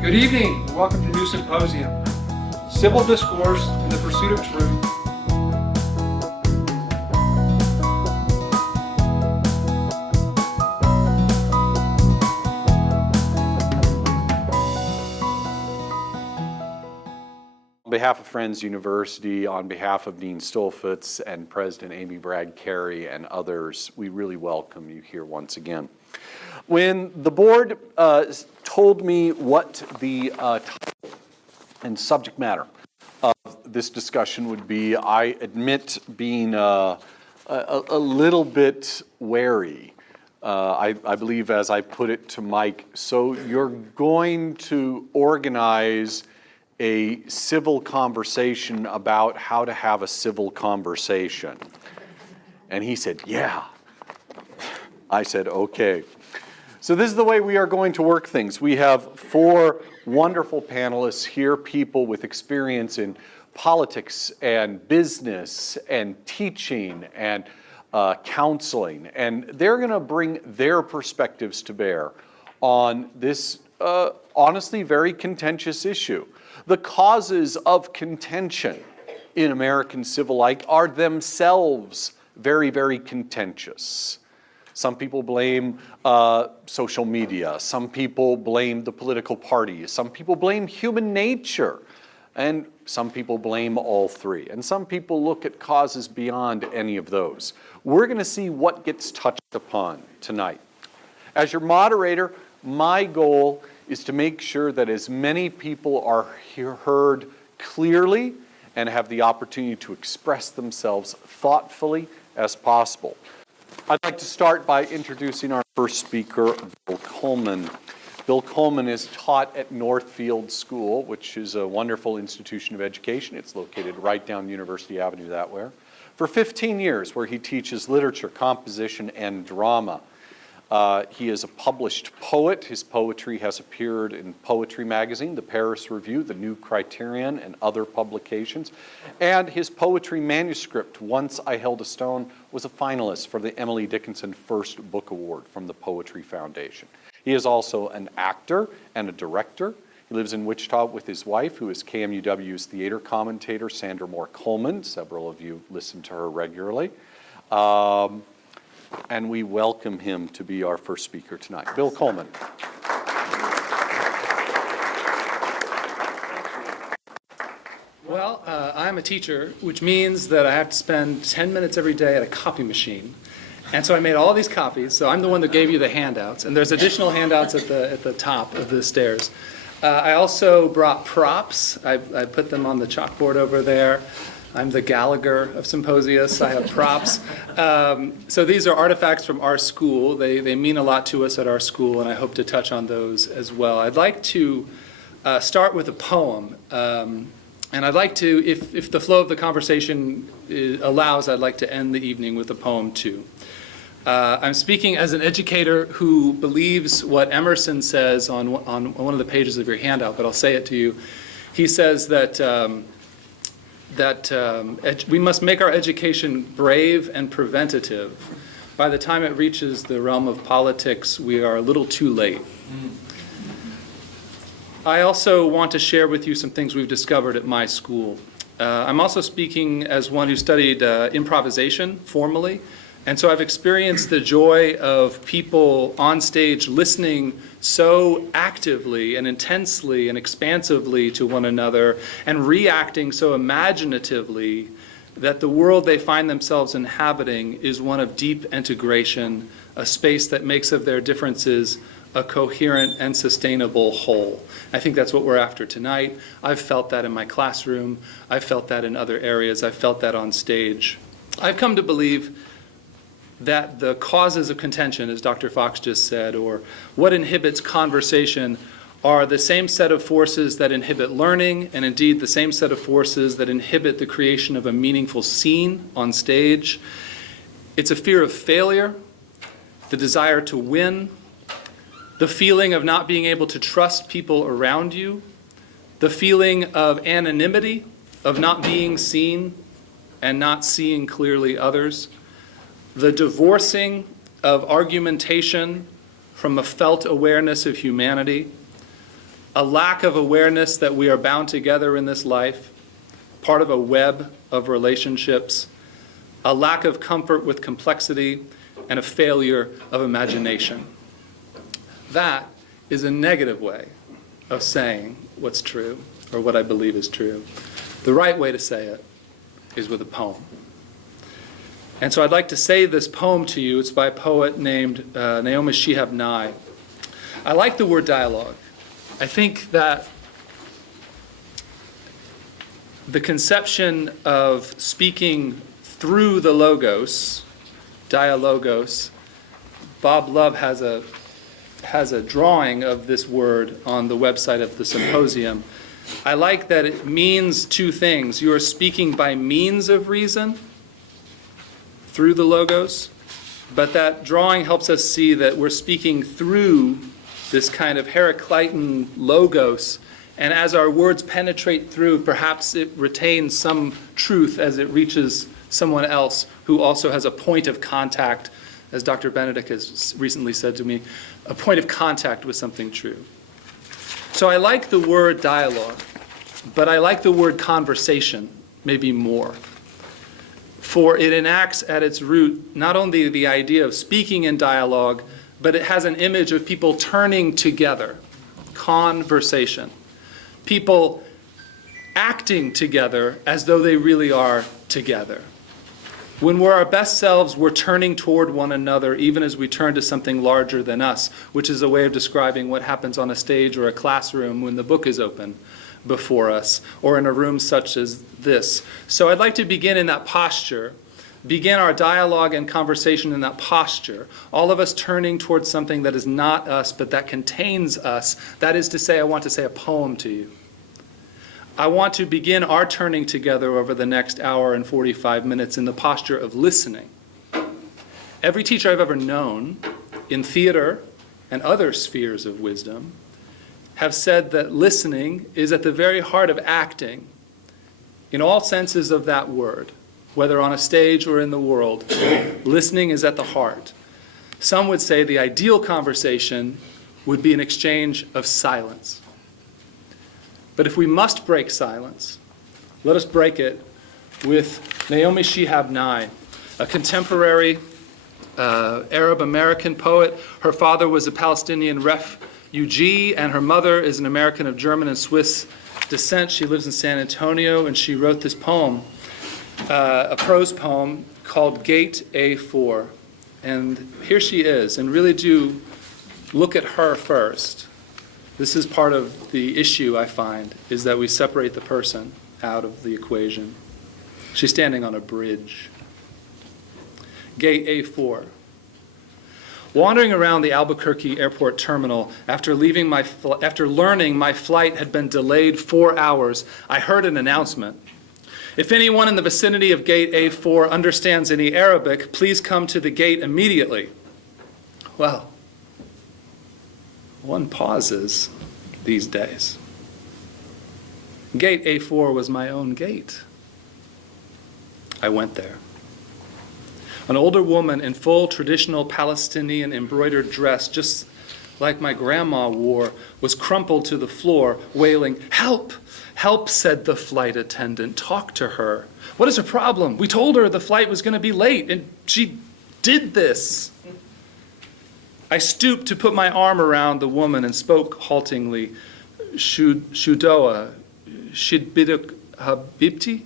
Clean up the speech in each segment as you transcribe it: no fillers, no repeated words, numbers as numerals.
Good evening, and welcome to New Symposium, Civil Discourse in the Pursuit of Truth. On behalf of Friends University, on behalf of Dean Stolfitz and President Amy Bragg Carey and others, we really welcome you here once again. When the board told me what the title and subject matter of this discussion would be, I admit being a little bit wary. I believe, as I put it to Mike, so you're going to organize a civil conversation about how to have a civil conversation. And he said, yeah. I said, okay. So this is the way we are going to work things. We have four wonderful panelists here, people with experience in politics and business and teaching and counseling. And they're going to bring their perspectives to bear on this honestly very contentious issue. The causes of contention in American civil life are themselves very, very contentious. Some people blame social media. Some people blame the political parties. Some people blame human nature. And some people blame all three. And some people look at causes beyond any of those. We're going to see what gets touched upon tonight. As your moderator, my goal is to make sure that as many people are heard clearly and have the opportunity to express themselves thoughtfully as possible. I'd like to start by introducing our first speaker, Bill Coleman. Bill Coleman is taught at Northfield School, which is a wonderful institution of education. It's located right down University Avenue that way, for 15 years, where he teaches literature, composition, and drama. He is a published poet. His poetry has appeared in Poetry Magazine, the Paris Review, the New Criterion, and other publications. And his poetry manuscript, Once I Held a Stone, was a finalist for the Emily Dickinson First Book Award from the Poetry Foundation. He is also an actor and a director. He lives in Wichita with his wife, who is KMUW's theater commentator, Sandra Moore Coleman. Several of you listen to her regularly. And we welcome him to be our first speaker tonight. Bill Coleman. Well, I'm a teacher, which means that I have to spend 10 minutes every day at a copy machine. And so I made all these copies. So I'm the one that gave you the handouts. And there's additional handouts at the top of the stairs. I also brought props. I put them on the chalkboard over there. I'm the Gallagher of Symposius. I have props. So these are artifacts from our school. They mean a lot to us at our school, and I hope to touch on those as well. I'd like to start with a poem. And I'd like to, if the flow of the conversation allows, I'd like to end the evening with a poem too. I'm speaking as an educator who believes what Emerson says on one of the pages of your handout, but I'll say it to you. He says that we must make our education brave and preventative. By the time it reaches the realm of politics, we are a little too late. I also want to share with you some things we've discovered at my school. I'm also speaking as one who studied improvisation formally, and so I've experienced the joy of people on stage listening so actively and intensely and expansively to one another and reacting so imaginatively that the world they find themselves inhabiting is one of deep integration, a space that makes of their differences a coherent and sustainable whole. I think that's what we're after tonight. I've felt that in my classroom. I've felt that in other areas. I've felt that on stage. I've come to believe that the causes of contention, as Dr. Fox just said, or what inhibits conversation, are the same set of forces that inhibit learning, and indeed the same set of forces that inhibit the creation of a meaningful scene on stage. It's a fear of failure, the desire to win, the feeling of not being able to trust people around you, the feeling of anonymity, of not being seen and not seeing clearly others, the divorcing of argumentation from a felt awareness of humanity, a lack of awareness that we are bound together in this life, part of a web of relationships, a lack of comfort with complexity, and a failure of imagination. That is a negative way of saying what's true, or what I believe is true. The right way to say it is with a poem. And so I'd like to say this poem to you. It's by a poet named Naomi Shihab Nye. I like the word dialogue. I think that the conception of speaking through the logos, dialogos, Bob Love has a drawing of this word on the website of the symposium. I like that it means two things. You are speaking by means of reason through the logos, but that drawing helps us see that we're speaking through this kind of Heraclitan logos, and as our words penetrate through, perhaps it retains some truth as it reaches someone else who also has a point of contact, as Dr. Benedict has recently said to me, a point of contact with something true. So I like the word dialogue, but I like the word conversation maybe more. For it enacts at its root not only the idea of speaking in dialogue, but it has an image of people turning together, conversation. People acting together as though they really are together. When we're our best selves, we're turning toward one another, even as we turn to something larger than us, which is a way of describing what happens on a stage or a classroom when the book is open before us, or in a room such as this. So I'd like to begin in that posture, begin our dialogue and conversation in that posture, all of us turning towards something that is not us, but that contains us. That is to say, I want to say a poem to you. I want to begin our turning together over the next hour and 45 minutes in the posture of listening. Every teacher I've ever known in theater and other spheres of wisdom have said that listening is at the very heart of acting in all senses of that word, whether on a stage or in the world. Listening is at the heart. Some would say the ideal conversation would be an exchange of silence. But if we must break silence, let us break it with Naomi Shihab Nye, a contemporary Arab-American poet. Her father was a Palestinian refugee, and her mother is an American of German and Swiss descent. She lives in San Antonio, and she wrote this poem, a prose poem called Gate A4. And here she is, and really do look at her first. This is part of the issue, I find, is that we separate the person out of the equation. She's standing on a bridge. Gate A4. Wandering around the Albuquerque airport terminal after learning my flight had been delayed 4 hours, I heard an announcement. If anyone in the vicinity of Gate A4 understands any Arabic, please come to the gate immediately. Well, one pauses these days. Gate A4 was my own gate. I went there. An older woman in full traditional Palestinian embroidered dress, just like my grandma wore, was crumpled to the floor, wailing, "Help! Help," said the flight attendant. "Talk to her. What is her problem? We told her the flight was going to be late, and she did this." I stooped to put my arm around the woman and spoke haltingly, "Shudoa, shidbiduk habibti,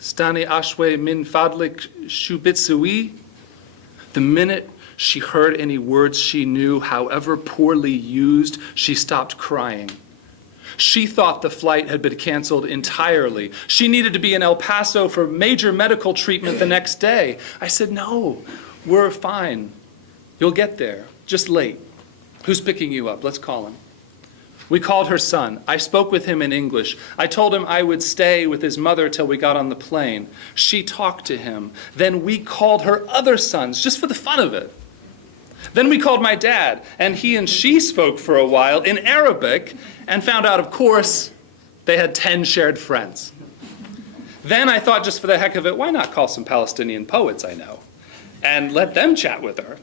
stani ashwe min fadlik shubitsui." The minute she heard any words she knew, however poorly used, she stopped crying. She thought the flight had been canceled entirely. She needed to be in El Paso for major medical treatment the next day. I said, "No, we're fine. You'll get there. Just late. Who's picking you up? Let's call him." We called her son. I spoke with him in English. I told him I would stay with his mother till we got on the plane. She talked to him. Then we called her other sons, just for the fun of it. Then we called my dad, and he and she spoke for a while in Arabic and found out, of course, they had 10 shared friends. Then I thought, just for the heck of it, why not call some Palestinian poets I know and let them chat with her?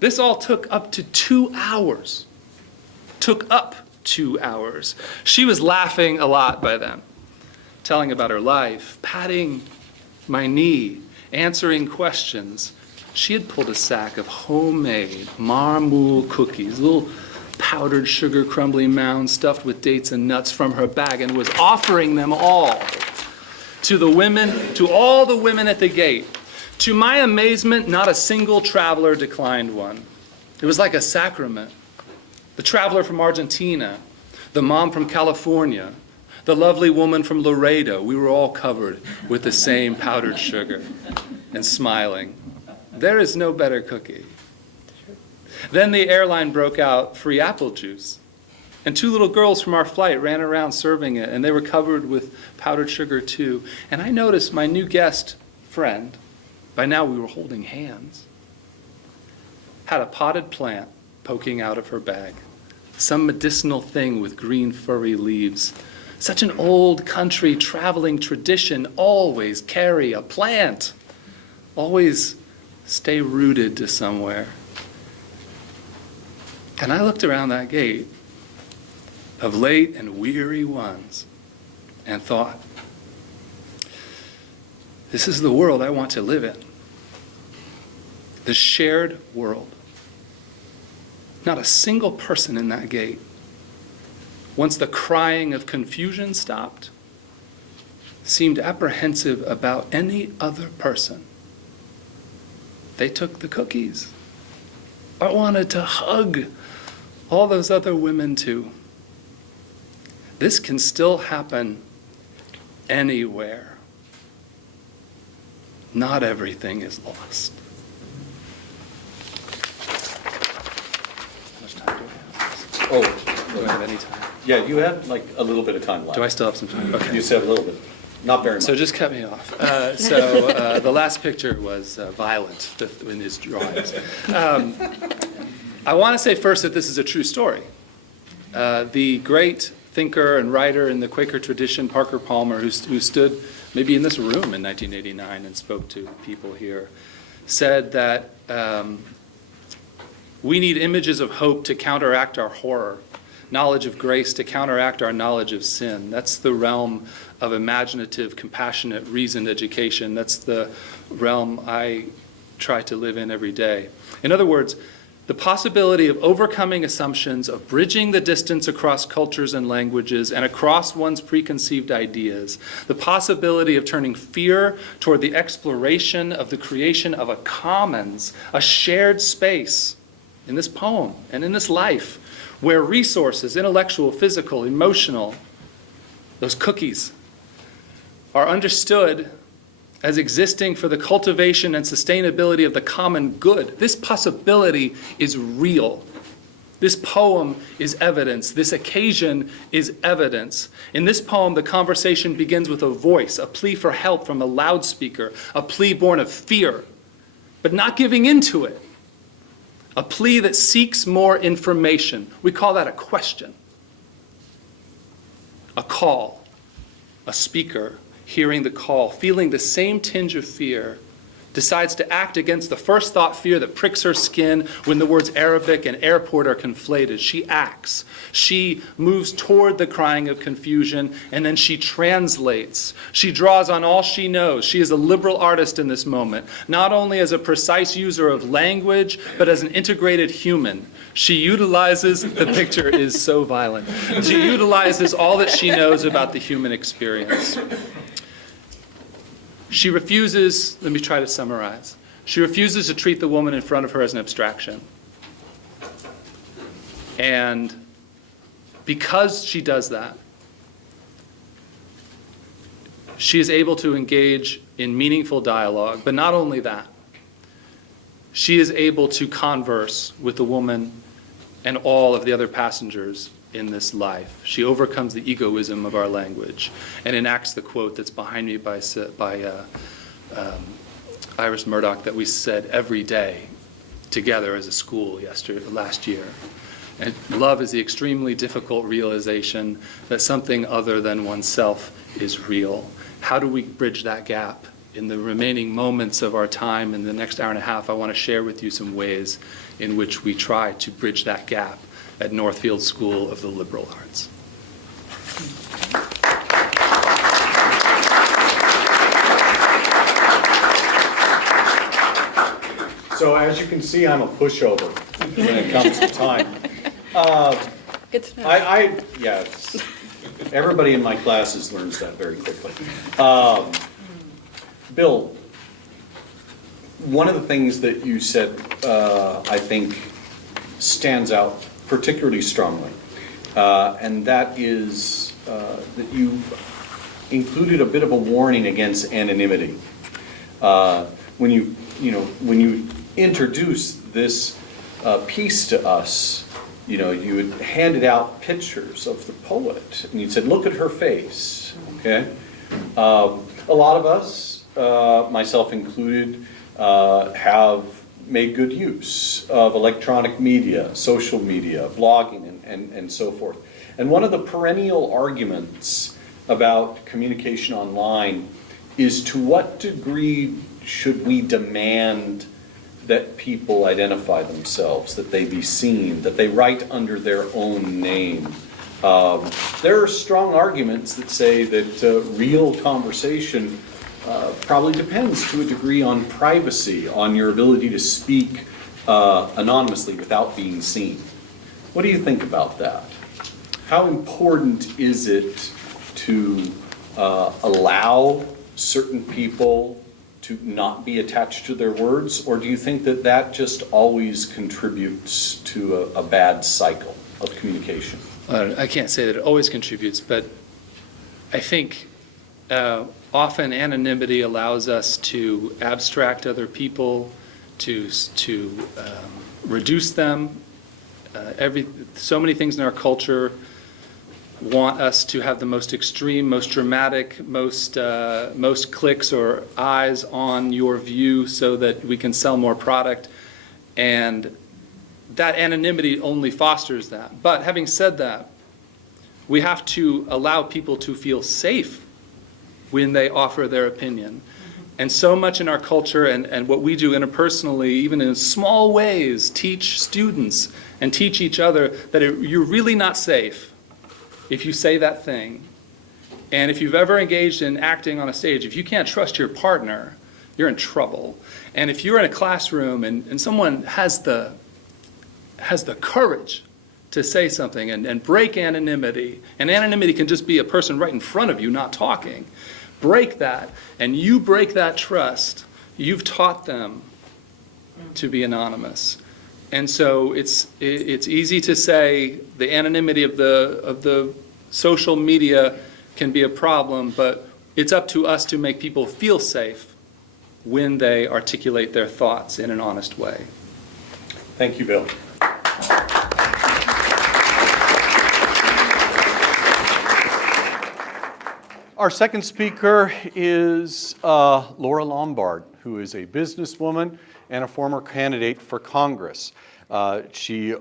This all took up to 2 hours. Took up 2 hours. She was laughing a lot by then, telling about her life, patting my knee, answering questions. She had pulled a sack of homemade marmoule cookies, little powdered sugar crumbly mounds stuffed with dates and nuts from her bag, and was offering them all to the women, to all the women at the gate. To my amazement, not a single traveler declined one. It was like a sacrament. The traveler from Argentina, the mom from California, the lovely woman from Laredo, we were all covered with the same powdered sugar and smiling. There is no better cookie. Then the airline broke out free apple juice, and 2 little girls from our flight ran around serving it, and they were covered with powdered sugar too. And I noticed my new guest friend, by now we were holding hands, had a potted plant poking out of her bag, some medicinal thing with green furry leaves. Such an old country traveling tradition, always carry a plant, always stay rooted to somewhere. And I looked around that gate of late and weary ones and thought, this is the world I want to live in. The shared world. Not a single person in that gate, once the crying of confusion stopped, seemed apprehensive about any other person. They took the cookies. I wanted to hug all those other women too. This can still happen anywhere. Not everything is lost. How much time do I have? Oh, Do I have any time? yeah, you had like a little bit of time left. Do I still have some time? Okay. You said a little bit, not very much. So just cut me off. The last picture was violent in his drawings. I want to say first that this is a true story. The great thinker and writer in the Quaker tradition, Parker Palmer, who stood maybe in this room in 1989 and spoke to people here, said that we need images of hope to counteract our horror, knowledge of grace to counteract our knowledge of sin. That's the realm of imaginative, compassionate, reasoned education. That's the realm I try to live in every day. In other words, the possibility of overcoming assumptions, of bridging the distance across cultures and languages and across one's preconceived ideas, the possibility of turning fear toward the exploration of the creation of a commons, a shared space in this poem and in this life, where resources, intellectual, physical, emotional, those cookies, are understood as existing for the cultivation and sustainability of the common good. This possibility is real. This poem is evidence. This occasion is evidence. In this poem, the conversation begins with a voice, a plea for help from a loudspeaker, a plea born of fear, but not giving into it. A plea that seeks more information. We call that a question. A call, a speaker, hearing the call, feeling the same tinge of fear, decides to act against the first thought fear that pricks her skin when the words Arabic and airport are conflated. She acts. She moves toward the crying of confusion, and then she translates. She draws on all she knows. She is a liberal artist in this moment, not only as a precise user of language, but as an integrated human. She utilizes, the picture is so violent, she utilizes all that she knows about the human experience. She refuses, let me try to summarize. She refuses to treat the woman in front of her as an abstraction. And because she does that, she is able to engage in meaningful dialogue. But not only that, she is able to converse with the woman and all of the other passengers in this life. She overcomes the egoism of our language and enacts the quote that's behind me by Iris Murdoch that we said every day together as a school last year. And love is the extremely difficult realization that something other than oneself is real. How do we bridge that gap? In the remaining moments of our time, in the next hour and a half, I want to share with you some ways in which we try to bridge that gap at Northfield School of the Liberal Arts. So as you can see, I'm a pushover when it comes to time. Good to know. Yes, everybody in my classes learns that very quickly. Bill, one of the things that you said, I think, stands out particularly strongly, and that is that you included a bit of a warning against anonymity. When you introduced this piece to us, you had handed out pictures of the poet, and you said, "Look at her face." Okay, a lot of us, myself included, have made good use of electronic media, social media, blogging, and so forth. And one of the perennial arguments about communication online is, to what degree should we demand that people identify themselves, that they be seen, that they write under their own name? There are strong arguments that say that real conversation probably depends to a degree on privacy, on your ability to speak anonymously without being seen. What do you think about that? How important is it to allow certain people to not be attached to their words, or do you think that that just always contributes to a bad cycle of communication? I can't say that it always contributes, but I think often anonymity allows us to abstract other people, to reduce them. So many things in our culture want us to have the most extreme, most dramatic, most clicks or eyes on your view so that we can sell more product. And that anonymity only fosters that. But having said that, we have to allow people to feel safe when they offer their opinion. And so much in our culture and what we do interpersonally, even in small ways, teach students and teach each other that you're really not safe if you say that thing. And if you've ever engaged in acting on a stage, if you can't trust your partner, you're in trouble. And if you're in a classroom and someone has the courage to say something and break anonymity, and anonymity can just be a person right in front of you not talking, break that, and you break that trust, you've taught them to be anonymous. And so it's easy to say the anonymity of the social media can be a problem, but it's up to us to make people feel safe when they articulate their thoughts in an honest way. Thank you, Bill. Our second speaker is Laura Lombard, who is a businesswoman and a former candidate for Congress. She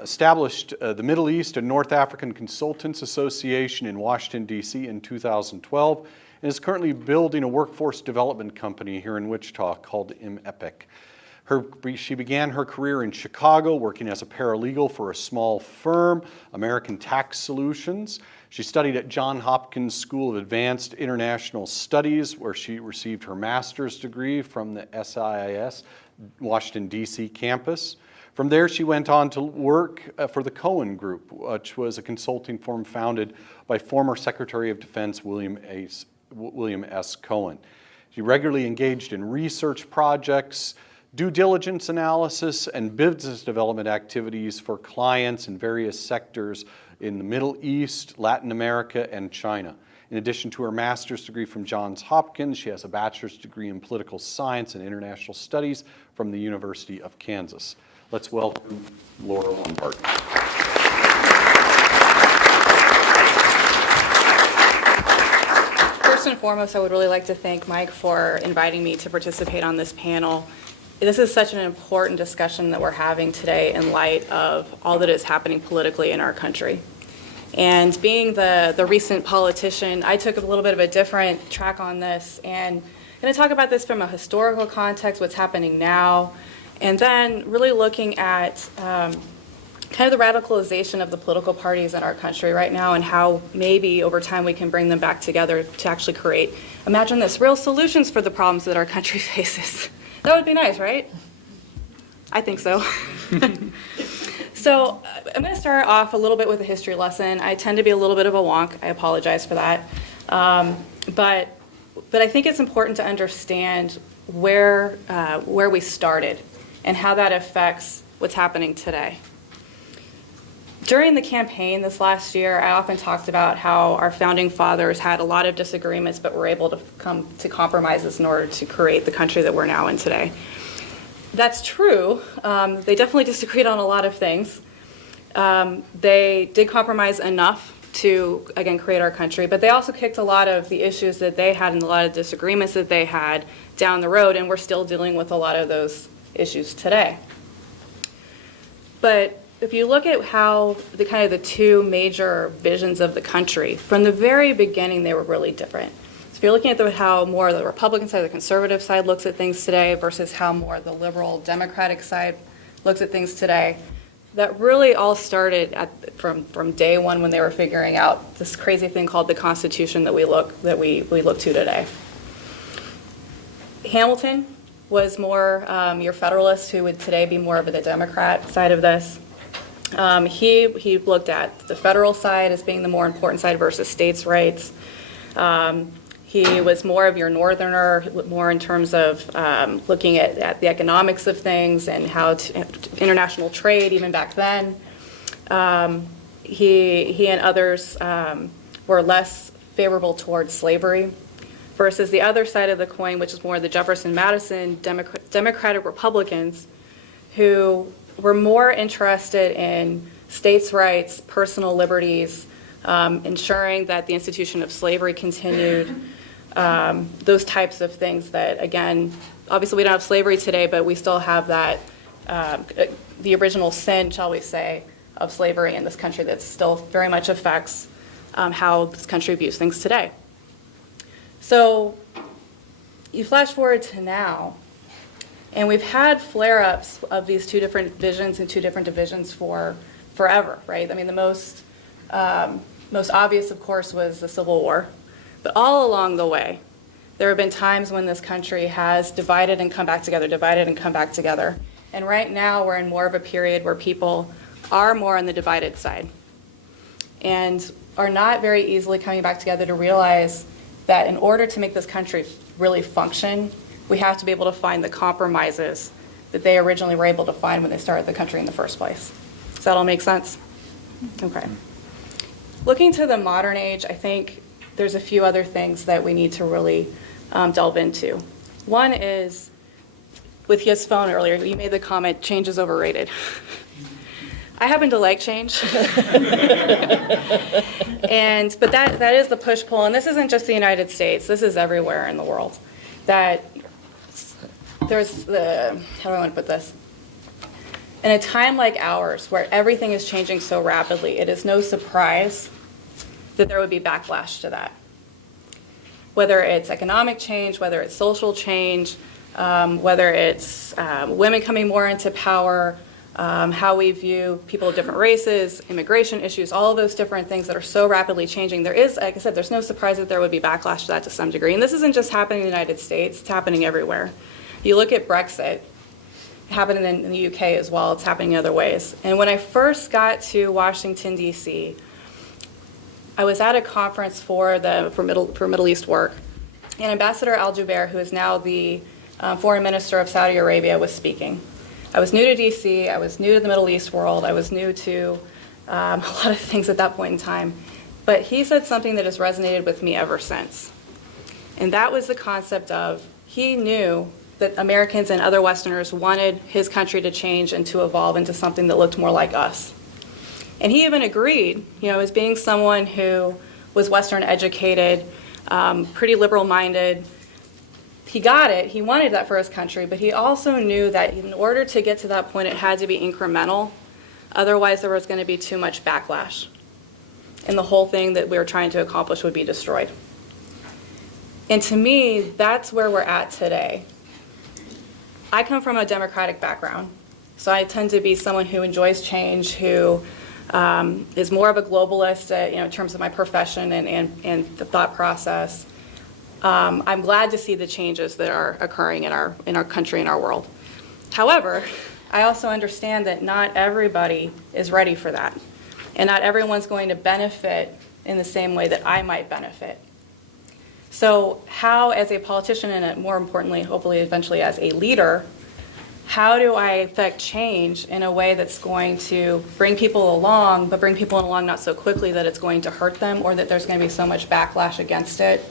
established the Middle East and North African Consultants Association in Washington, D.C. in 2012, and is currently building a workforce development company here in Wichita called ImEPIK. She began her career in Chicago, working as a paralegal for a small firm, American Tax Solutions. She studied at Johns Hopkins School of Advanced International Studies, where she received her master's degree from the SIIS Washington, D.C. campus. From there, she went on to work for the Coleman Group, which was a consulting firm founded by former Secretary of Defense William S. Cohen. She regularly engaged in research projects, due diligence analysis, and business development activities for clients in various sectors in the Middle East, Latin America, and China. In addition to her master's degree from Johns Hopkins, she has a bachelor's degree in political science and international studies from the University of Kansas. Let's welcome Laura Lombard. First and foremost, I would really like to thank Mike for inviting me to participate on this panel. This is such an important discussion that we're having today in light of all that is happening politically in our country. And being the recent politician, I took a little bit of a different track on this, and I'm going to talk about this from a historical context, what's happening now, and then really looking at kind of the radicalization of the political parties in our country right now and how maybe over time we can bring them back together to actually create, imagine this, real solutions for the problems that our country faces. That would be nice, right? I think so. So I'm going to start off a little bit with a history lesson. I tend to be a little bit of a wonk. I apologize for that. But I think it's important to understand where we started and how that affects what's happening today. During the campaign this last year, I often talked about how our founding fathers had a lot of disagreements, but were able to come to compromises in order to create the country that we're now in today. That's true. They definitely disagreed on a lot of things. They did compromise enough to, again, create our country, but they also kicked a lot of the issues that they had and a lot of disagreements that they had down the road, and we're still dealing with a lot of those issues today. But if you look at how the two major visions of the country, from the very beginning, they were really different. So if you're looking at how more the Republican side, the conservative side looks at things today versus how more the liberal Democratic side looks at things today, that really all started from day one when they were figuring out this crazy thing called the Constitution that we look to today. Hamilton was more your Federalist, who would today be more of the Democrat side of this. He looked at the federal side as being the more important side versus states' rights. He was more of your Northerner, more in terms of looking at the economics of things and how international trade, even back then. He and others were less favorable towards slavery, versus the other side of the coin, which is more the Jefferson-Madison Democratic Republicans, who were more interested in states' rights, personal liberties, ensuring that the institution of slavery continued, those types of things that, again, obviously we don't have slavery today, but we still have that, the original sin, shall we say, of slavery in this country that still very much affects how this country views things today. So you flash forward to now, and we've had flare-ups of these two different visions and two different divisions for forever, right? I mean, the most obvious, of course, was the Civil War. But all along the way, there have been times when this country has divided and come back together, divided and come back together. And right now, we're in more of a period where people are more on the divided side and are not very easily coming back together to realize that in order to make this country really function, we have to be able to find the compromises that they originally were able to find when they started the country in the first place. Does that all make sense? Okay. Looking to the modern age, I think there's a few other things that we need to really delve into. One is, with his phone earlier, you made the comment, change is overrated. I happen to like change. But that is the push-pull, and this isn't just the United States, this is everywhere in the world. That there's how do I want to put this? In a time like ours, where everything is changing so rapidly, it is no surprise that there would be backlash to that. Whether it's economic change, whether it's social change, whether it's women coming more into power, how we view people of different races, immigration issues, all of those different things that are so rapidly changing. There is, like I said, there's no surprise that there would be backlash to that to some degree. And this isn't just happening in the United States, it's happening everywhere. You look at Brexit, happening in the UK as well, it's happening in other ways. And when I first got to Washington, D.C., I was at a conference for Middle East work, and Ambassador Al-Jubeir, who is now the foreign minister of Saudi Arabia, was speaking. I was new to D.C., I was new to the Middle East world, I was new to a lot of things at that point in time. But he said something that has resonated with me ever since. And that was the concept of, he knew that Americans and other Westerners wanted his country to change and to evolve into something that looked more like us. And he even agreed, as being someone who was Western educated, pretty liberal-minded. He got it, he wanted that for his country, but he also knew that in order to get to that point, it had to be incremental. Otherwise, there was going to be too much backlash. And the whole thing that we were trying to accomplish would be destroyed. And to me, that's where we're at today. I come from a Democratic background, So I tend to be someone who enjoys change, who is more of a globalist, in terms of my profession and the thought process. I'm glad to see the changes that are occurring in our country and our world. However, I also understand that not everybody is ready for that, and not everyone's going to benefit in the same way that I might benefit. So how, as a politician, and more importantly, hopefully eventually as a leader, how do I affect change in a way that's going to bring people along, but bring people along not so quickly that it's going to hurt them, or that there's going to be so much backlash against it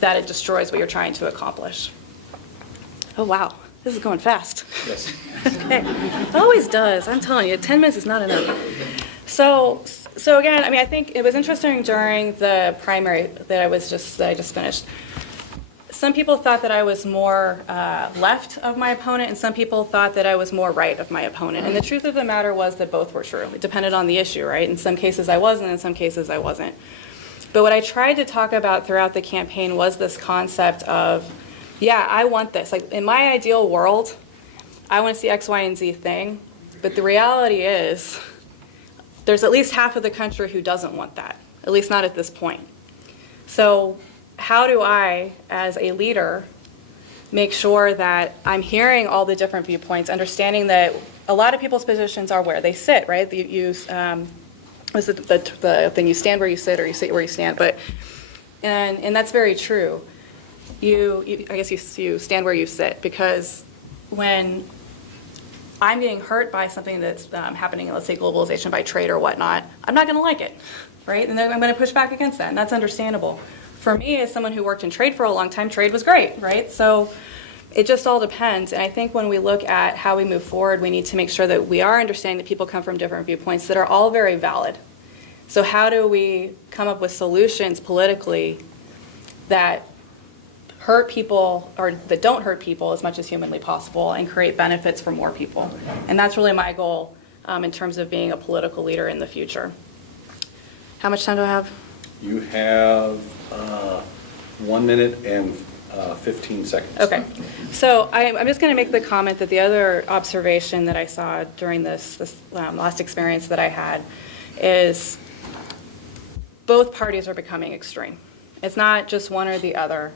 that it destroys what you're trying to accomplish? Oh, wow. This is going fast. Yes. Okay. It always does. I'm telling you, 10 minutes is not enough. So again, I think it was interesting during the primary that I just finished. Some people thought that I was more left of my opponent, and some people thought that I was more right of my opponent. And the truth of the matter was that both were true. It depended on the issue, right? In some cases I was, and in some cases I wasn't. But what I tried to talk about throughout the campaign was this concept of, yeah, I want this. Like, in my ideal world, I want to see X, Y, and Z thing. But the reality is, there's at least half of the country who doesn't want that, at least not at this point. So how do I, as a leader, make sure that I'm hearing all the different viewpoints, understanding that a lot of people's positions are where they sit, right? Was it the thing, you stand where you sit or you sit where you stand? And that's very true. I guess you stand where you sit, because when I'm getting hurt by something that's happening, let's say globalization by trade or whatnot, I'm not going to like it, right? And then I'm going to push back against that, and that's understandable. For me, as someone who worked in trade for a long time, trade was great, right? So it just all depends. And I think when we look at how we move forward, we need to make sure that we are understanding that people come from different viewpoints that are all very valid. So how do we come up with solutions politically that hurt people, or that don't hurt people as much as humanly possible, and create benefits for more people? And that's really my goal in terms of being a political leader in the future. How much time do I have? You have 1 minute and 15 seconds. Okay. So I'm just going to make the comment that the other observation that I saw during this last experience that I had is both parties are becoming extreme. It's not just one or the other.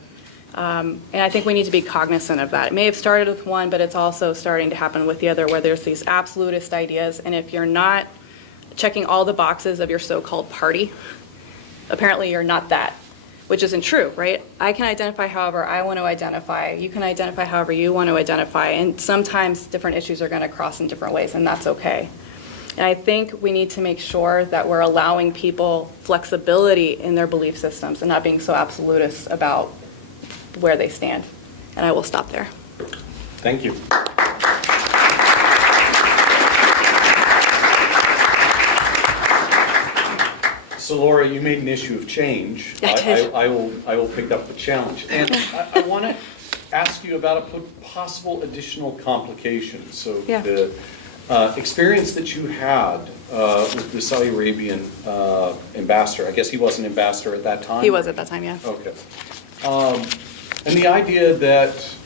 And I think we need to be cognizant of that. It may have started with one, but it's also starting to happen with the other, where there's these absolutist ideas, and if you're not checking all the boxes of your so-called party, apparently you're not that, which isn't true, right? I can identify however I want to identify. You can identify however you want to identify, and sometimes different issues are going to cross in different ways, and that's okay. And I think we need to make sure that we're allowing people flexibility in their belief systems and not being so absolutist about where they stand. And I will stop there. Thank you. So Laura, you made an issue of change. I did. I will pick up the challenge. And I want to ask you about a possible additional complication. So Yeah. the experience that you had with the Saudi Arabian ambassador, I guess he was an ambassador at that time? He was at that time, yeah. Okay. And the idea that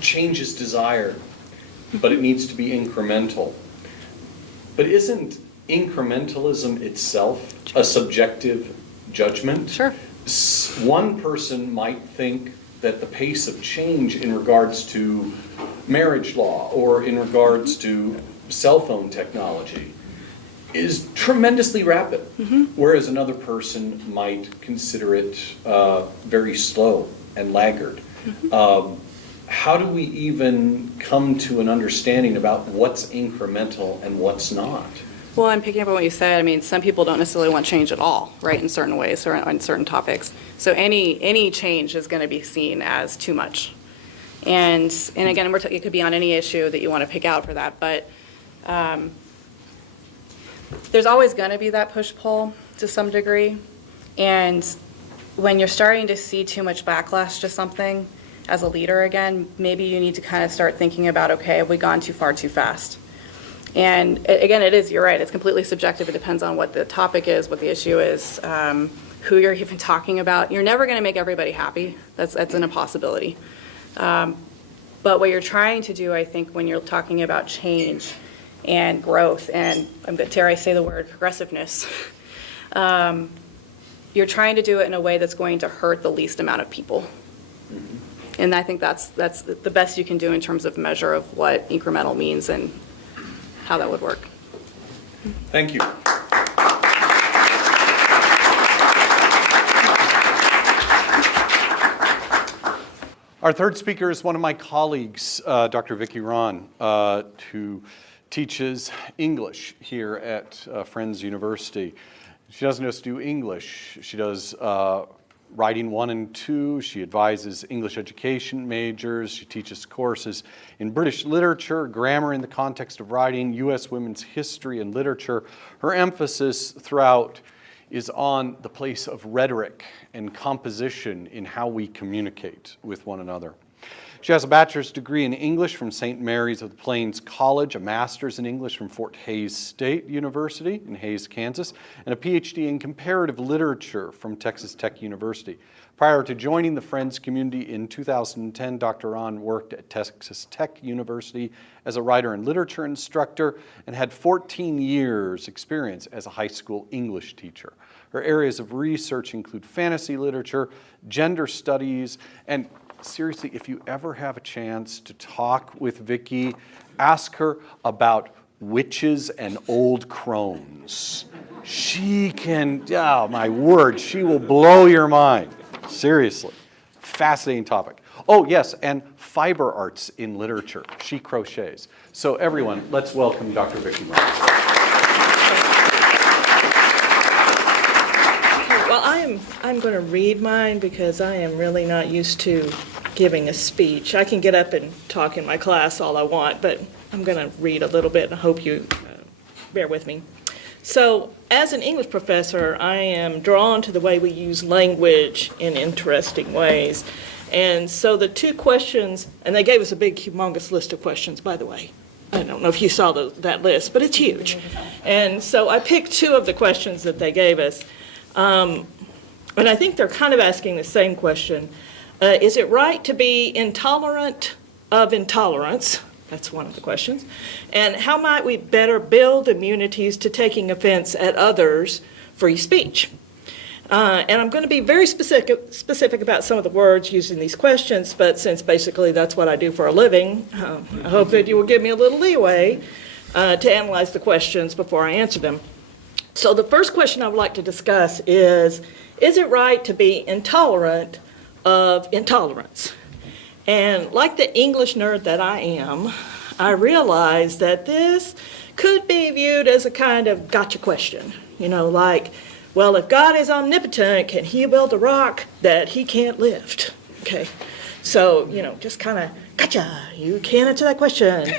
change is desired, but it needs to be incremental. But isn't incrementalism itself a subjective judgment? Sure. One person might think that the pace of change in regards to marriage law or in regards to cell phone technology is tremendously rapid, whereas another person might consider it very slow and laggard. How do we even come to an understanding about what's incremental and what's not? Well, I'm picking up on what you said. I mean, some people don't necessarily want change at all, right, in certain ways or on certain topics. So any change is going to be seen as too much. And again, it could be on any issue that you want to pick out for that, but there's always going to be that push-pull to some degree. And when you're starting to see too much backlash to something as a leader again, maybe you need to kind of start thinking about, okay, have we gone too far too fast? And again, you're right, it's completely subjective. It depends on what the topic is, what the issue is, who you're even talking about. You're never going to make everybody happy. That's an impossibility. But what you're trying to do, I think, when you're talking about change and growth, and dare I say the word progressiveness, you're trying to do it in a way that's going to hurt the least amount of people. And I think that's the best you can do in terms of measure of what incremental means and how that would work. Thank you. Our third speaker is one of my colleagues, Dr. Vicki Rahn, who teaches English here at Friends University. She doesn't just do English. She does Writing 1 and 2. She advises English education majors. She teaches courses in British literature, grammar in the context of writing, U.S. women's history and literature. Her emphasis throughout is on the place of rhetoric and composition in how we communicate with one another. She has a bachelor's degree in English from St. Mary's of the Plains College, a master's in English from Fort Hays State University in Hays, Kansas, and a PhD in comparative literature from Texas Tech University. Prior to joining the Friends community in 2010, Dr. Rahn worked at Texas Tech University as a writer and literature instructor and had 14 years experience as a high school English teacher. Her areas of research include fantasy literature, gender studies, and seriously, if you ever have a chance to talk with Vicki, ask her about witches and old crones. She can, oh my word, she will blow your mind. Seriously, fascinating topic. Oh yes, and fiber arts in literature. She crochets. So everyone, let's welcome Dr. Vicki Rahn. Well, I'm going to read mine because I am really not used to giving a speech. I can get up and talk in my class all I want, but I'm going to read a little bit, and I hope you bear with me. So, as an English professor, I am drawn to the way we use language in interesting ways. And so the two questions, and they gave us a big, humongous list of questions, by the way. I don't know if you saw that list, but it's huge. And so I picked two of the questions that they gave us. And I think they're kind of asking the same question. Is it right to be intolerant of intolerance? That's one of the questions. And how might we better build immunities to taking offense at others' free speech? And I'm going to be very specific about some of the words used in these questions, but since basically that's what I do for a living, I hope that you will give me a little leeway to analyze the questions before I answer them. So the first question I would like to discuss is it right to be intolerant of intolerance? And like the English nerd that I am, I realize that this could be viewed as a kind of gotcha question. You know, like, well, if God is omnipotent, can he build a rock that he can't lift? Okay, so, you know, just kind of, gotcha, you can't answer that question.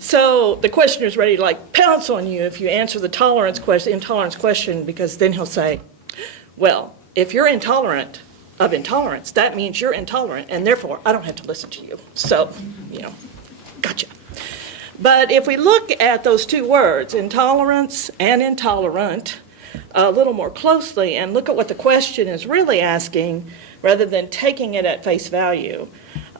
So the questioner is ready to like pounce on you if you answer the intolerance question, because then he'll say, well, if you're intolerant of intolerance, that means you're intolerant, and therefore I don't have to listen to you. So, you know, gotcha. But if we look at those two words, intolerance and intolerant, a little more closely and look at what the question is really asking rather than taking it at face value,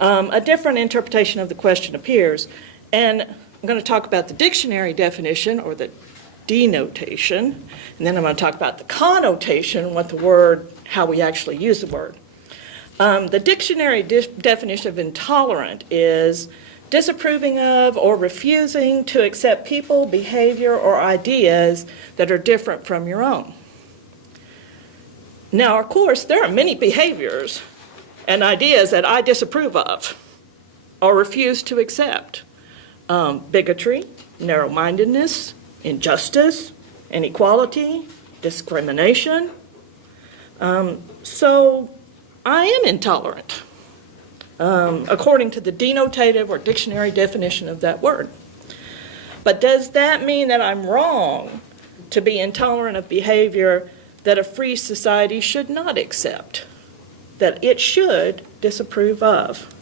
a different interpretation of the question appears. And I'm going to talk about the dictionary definition, or the denotation, and then I'm going to talk about the connotation, how we actually use the word. The dictionary definition of intolerant is disapproving of or refusing to accept people, behavior, or ideas that are different from your own. Now, of course, there are many behaviors and ideas that I disapprove of or refuse to accept. Bigotry, narrow-mindedness, injustice, inequality, discrimination. So I am intolerant, according to the denotative or dictionary definition of that word. But does that mean that I'm wrong to be intolerant of behavior that a free society should not accept, that it should disapprove of?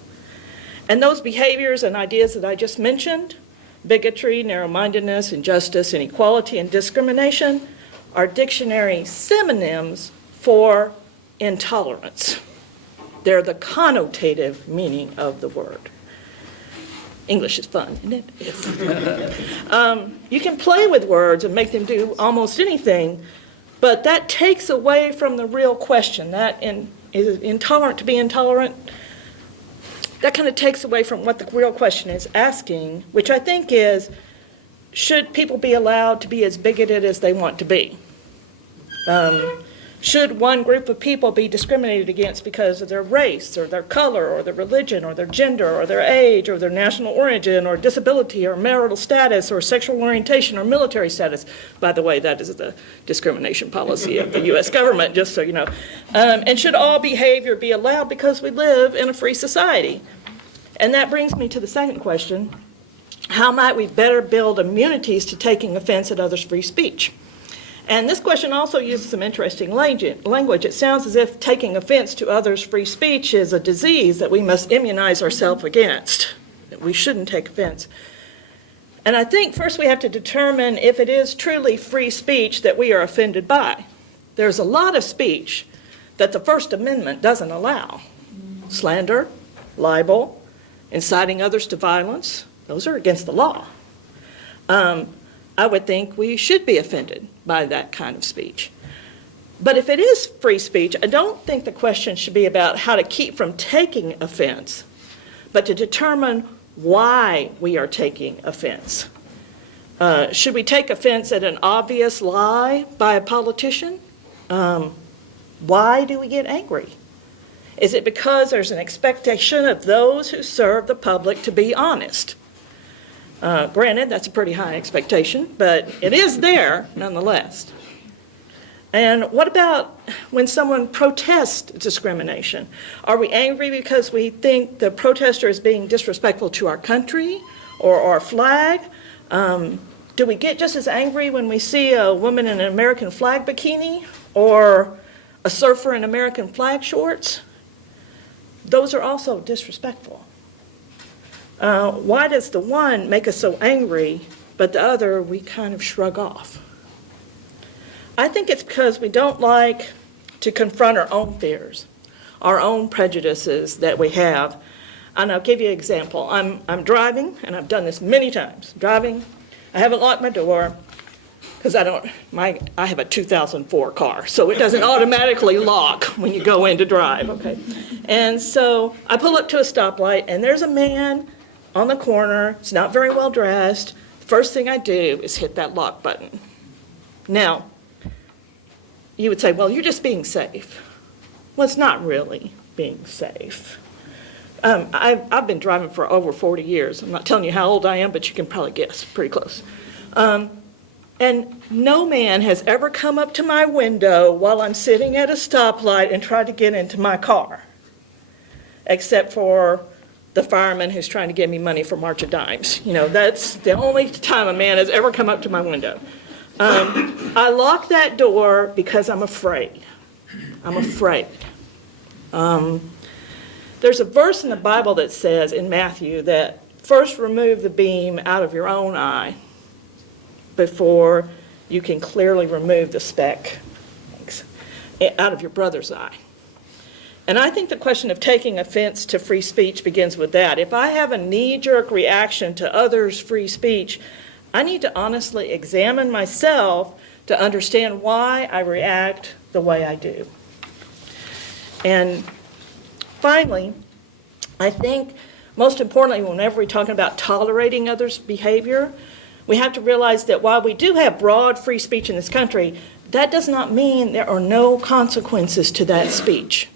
And those behaviors and ideas that I just mentioned, bigotry, narrow-mindedness, injustice, inequality, and discrimination, are dictionary synonyms for intolerance. They're the connotative meaning of the word. English is fun, isn't it? Yes. You can play with words and make them do almost anything, but that takes away from the real question. That is intolerant to be intolerant. That kind of takes away from what the real question is asking, which I think is, should people be allowed to be as bigoted as they want to be? Should one group of people be discriminated against because of their race or their color or their religion or their gender or their age or their national origin or disability or marital status or sexual orientation or military status? By the way, that is the discrimination policy of the U.S. government, just so you know. And should all behavior be allowed because we live in a free society? And that brings me to the second question. How might we better build immunities to taking offense at others' free speech? And this question also uses some interesting language. It sounds as if taking offense to others' free speech is a disease that we must immunize ourselves against, that we shouldn't take offense. And I think first we have to determine if it is truly free speech that we are offended by. There's a lot of speech that the First Amendment doesn't allow. Slander, libel, inciting others to violence, those are against the law. I would think we should be offended by that kind of speech. But if it is free speech, I don't think the question should be about how to keep from taking offense, but to determine why we are taking offense. Should we take offense at an obvious lie by a politician? Why do we get angry? Is it because there's an expectation of those who serve the public to be honest? Granted, that's a pretty high expectation, but it is there nonetheless. And what about when someone protests discrimination? Are we angry because we think the protester is being disrespectful to our country or our flag? Do we get just as angry when we see a woman in an American flag bikini or a surfer in American flag shorts? Those are also disrespectful. Why does the one make us so angry, but the other we kind of shrug off? I think it's because we don't like to confront our own fears, our own prejudices that we have. And I'll give you an example. I'm driving, and I've done this many times. Driving, I haven't locked my door because I have a 2004 car, so it doesn't automatically lock when you go in to drive, okay? And so I pull up to a stoplight, and there's a man on the corner. It's not very well dressed. The first thing I do is hit that lock button. Now, you would say, well, you're just being safe. Well, it's not really being safe. I've been driving for over 40 years. I'm not telling you how old I am, but you can probably guess, pretty close. And no man has ever come up to my window while I'm sitting at a stoplight and tried to get into my car, except for the fireman who's trying to give me money for March of Dimes. You know, that's the only time a man has ever come up to my window. I lock that door because I'm afraid. I'm afraid. There's a verse in the Bible that says, in Matthew, that first remove the beam out of your own eye before you can clearly remove the speck out of your brother's eye. And I think the question of taking offense to free speech begins with that. If I have a knee-jerk reaction to others' free speech, I need to honestly examine myself to understand why I react the way I do. And finally, I think most importantly, whenever we're talking about tolerating others' behavior, we have to realize that while we do have broad free speech in this country, that does not mean there are no consequences to that speech.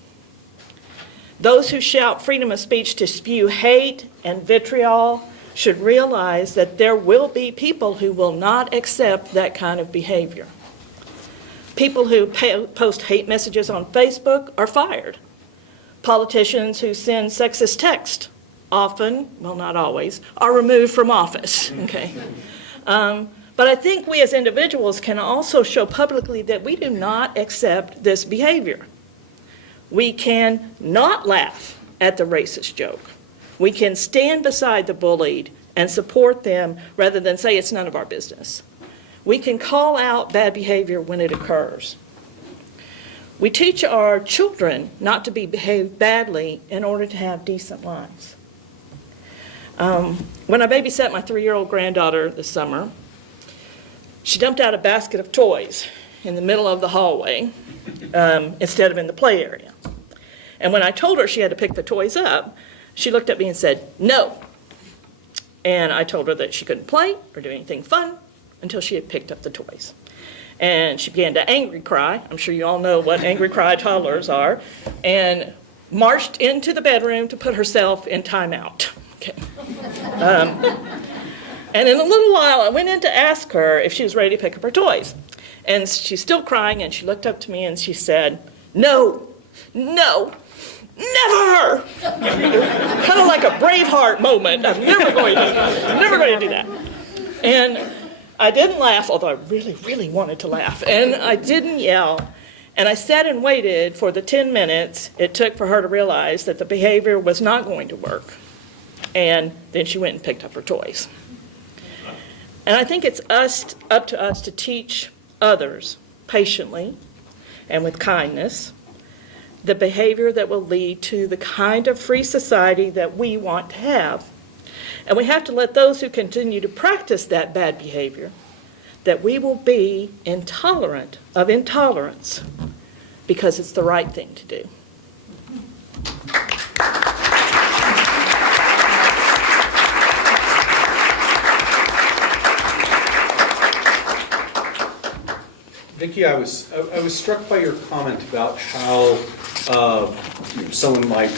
Those who shout freedom of speech to spew hate and vitriol should realize that there will be people who will not accept that kind of behavior. People who post hate messages on Facebook are fired. Politicians who send sexist text often, well, not always, are removed from office, okay? But I think we as individuals can also show publicly that we do not accept this behavior. We can not laugh at the racist joke. We can stand beside the bullied and support them rather than say it's none of our business. We can call out bad behavior when it occurs. We teach our children not to behave badly in order to have decent lives. When I babysat my 3-year-old granddaughter this summer, she dumped out a basket of toys in the middle of the hallway instead of in the play area. And when I told her she had to pick the toys up, she looked at me and said, "No." And I told her that she couldn't play or do anything fun until she had picked up the toys. And she began to angry cry. I'm sure you all know what angry cry toddlers are. And marched into the bedroom to put herself in timeout. Okay. And in a little while, I went in to ask her if she was ready to pick up her toys. And she's still crying, and she looked up to me and she said, "No, no, never!" Kind of like a Braveheart moment. I'm never going to do that. And I didn't laugh, although I really, really wanted to laugh. And I didn't yell. And I sat and waited for the 10 minutes it took for her to realize that the behavior was not going to work. And then she went and picked up her toys. And I think it's up to us to teach others patiently and with kindness the behavior that will lead to the kind of free society that we want to have. And we have to let those who continue to practice that bad behavior, that we will be intolerant of intolerance because it's the right thing to do. Vicki, I was struck by your comment about how someone might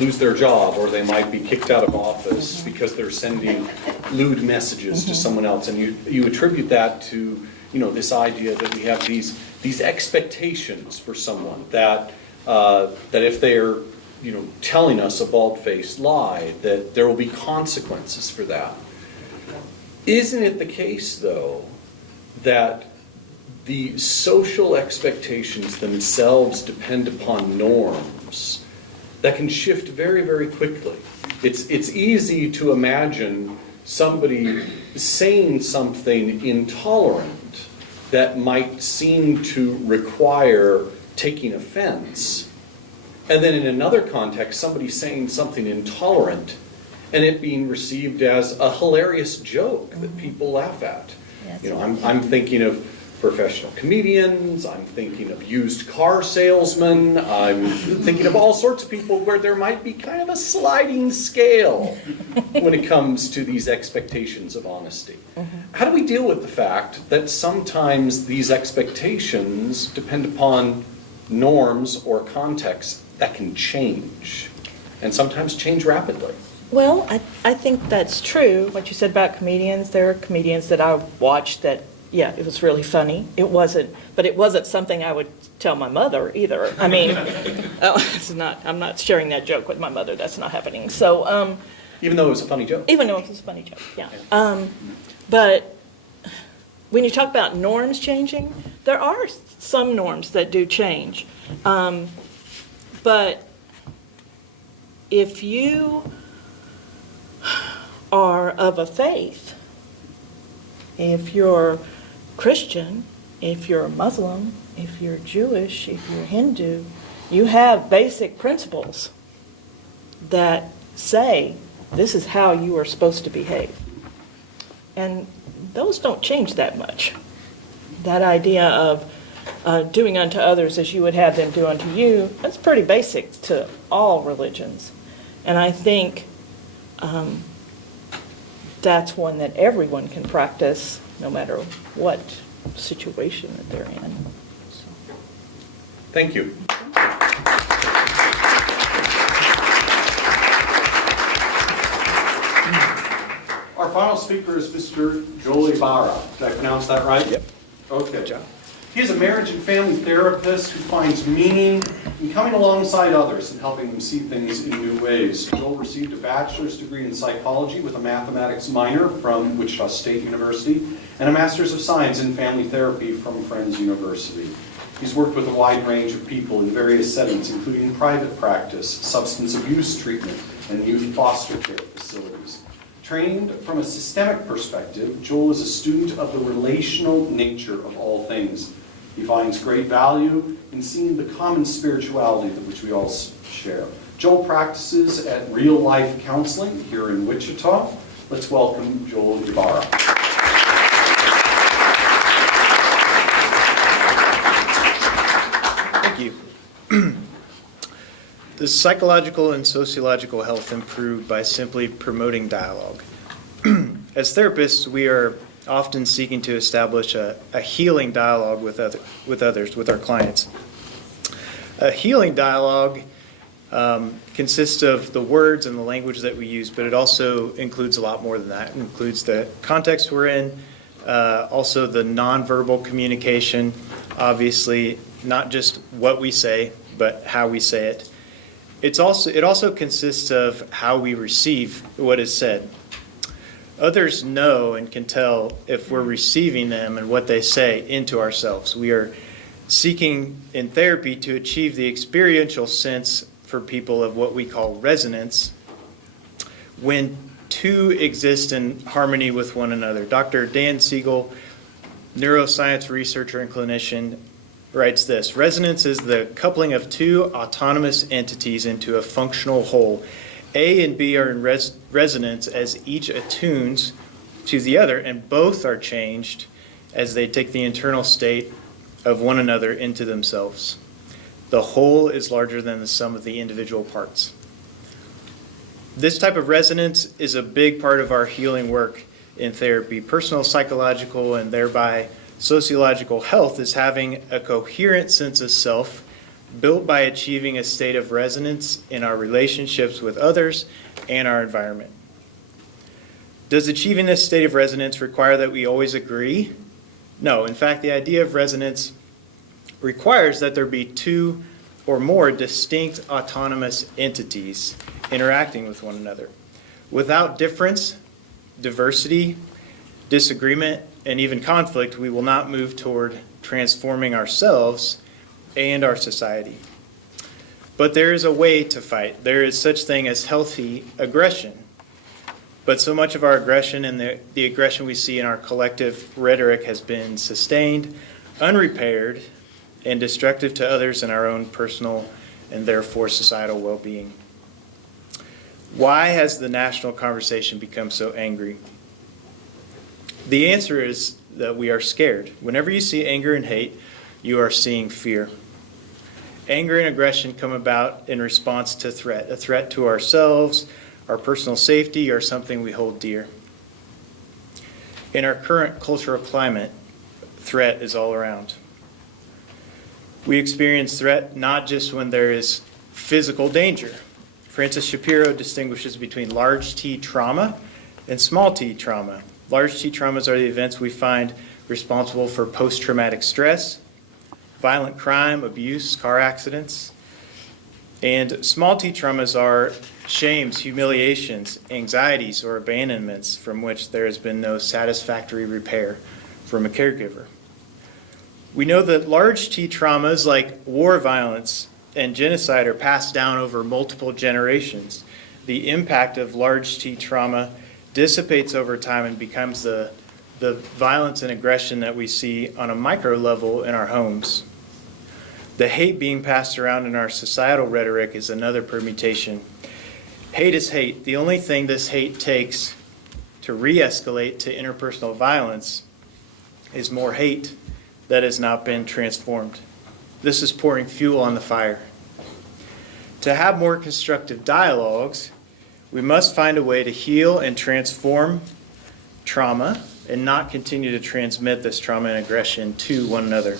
lose their job, or they might be kicked out of office because they're sending lewd messages to someone else, and you attribute that to this idea that we have these expectations for someone that if they're telling us a bald-faced lie, that there will be consequences for that. Isn't it the case, though, that the social expectations themselves depend upon norms that can shift very, very quickly? It's easy to imagine somebody saying something intolerant that might seem to require taking offense, and then in another context, somebody saying something intolerant and it being received as a hilarious joke that people laugh at. I'm thinking of professional comedians, I'm thinking of used car salesmen, I'm thinking of all sorts of people where there might be kind of a sliding scale when it comes to these expectations of honesty. How do we deal with the fact that sometimes these expectations depend upon norms or contexts that can change, and sometimes change rapidly? Well, I think that's true, what you said about comedians. There are comedians that I watched that, yeah, it was really funny. It wasn't something I would tell my mother either. I mean, I'm not sharing that joke with my mother. That's not happening. So, even though it was a funny joke. Even though it was a funny joke, yeah. But when you talk about norms changing, there are some norms that do change. But if you are of a faith, if you're Christian, if you're Muslim, if you're Jewish, if you're Hindu, you have basic principles that say this is how you are supposed to behave. And those don't change that much. That idea of doing unto others as you would have them do unto you, that's pretty basic to all religions. And I think that's one that everyone can practice no matter what situation that they're in. So. Thank you. Our final speaker is Mr. Joel Ibarra. Did I pronounce that right? Yep. Okay. Good job. He is a marriage and family therapist who finds meaning in coming alongside others and helping them see things in new ways. Joel received a bachelor's degree in psychology with a mathematics minor from Wichita State University and a master's of science in family therapy from Friends University. He's worked with a wide range of people in various settings, including private practice, substance abuse treatment, and youth foster care facilities. Trained from a systemic perspective, Joel is a student of the relational nature of all things. He finds great value in seeing the common spirituality that which we all share. Joel practices at Real Life Counseling here in Wichita. Let's welcome Joel Ibarra. Thank you. Does psychological and sociological health improve by simply promoting dialogue? As therapists, we are often seeking to establish a healing dialogue with others, with our clients. A healing dialogue consists of the words and the language that we use, but it also includes a lot more than that. It includes the context we're in, also the nonverbal communication, obviously not just what we say, but how we say it. It also consists of how we receive what is said. Others know and can tell if we're receiving them and what they say into ourselves. We are seeking in therapy to achieve the experiential sense for people of what we call resonance when two exist in harmony with one another. Dr. Dan Siegel, neuroscience researcher and clinician, writes this: resonance is the coupling of two autonomous entities into a functional whole. A and B are in resonance as each attunes to the other, and both are changed as they take the internal state of one another into themselves. The whole is larger than the sum of the individual parts. This type of resonance is a big part of our healing work in therapy. Personal, psychological, and thereby sociological health is having a coherent sense of self built by achieving a state of resonance in our relationships with others and our environment. Does achieving this state of resonance require that we always agree? No. In fact, the idea of resonance requires that there be two or more distinct autonomous entities interacting with one another. Without difference, diversity, disagreement, and even conflict, we will not move toward transforming ourselves and our society. But there is a way to fight. There is such thing as healthy aggression. But so much of our aggression and the aggression we see in our collective rhetoric has been sustained, unrepaired, and destructive to others and our own personal and therefore societal well-being. Why has the national conversation become so angry? The answer is that we are scared. Whenever you see anger and hate, you are seeing fear. Anger and aggression come about in response to threat, a threat to ourselves, our personal safety, or something we hold dear. In our current cultural climate, threat is all around. We experience threat not just when there is physical danger. Francis Shapiro distinguishes between large T trauma and small t trauma. Large T traumas are the events we find responsible for post-traumatic stress, violent crime, abuse, car accidents. And small t traumas are shames, humiliations, anxieties, or abandonments from which there has been no satisfactory repair from a caregiver. We know that large T traumas like war violence and genocide are passed down over multiple generations. The impact of large T trauma dissipates over time and becomes the violence and aggression that we see on a micro level in our homes. The hate being passed around in our societal rhetoric is another permutation. Hate is hate. The only thing this hate takes to re-escalate to interpersonal violence is more hate that has not been transformed. This is pouring fuel on the fire. To have more constructive dialogues, we must find a way to heal and transform trauma and not continue to transmit this trauma and aggression to one another.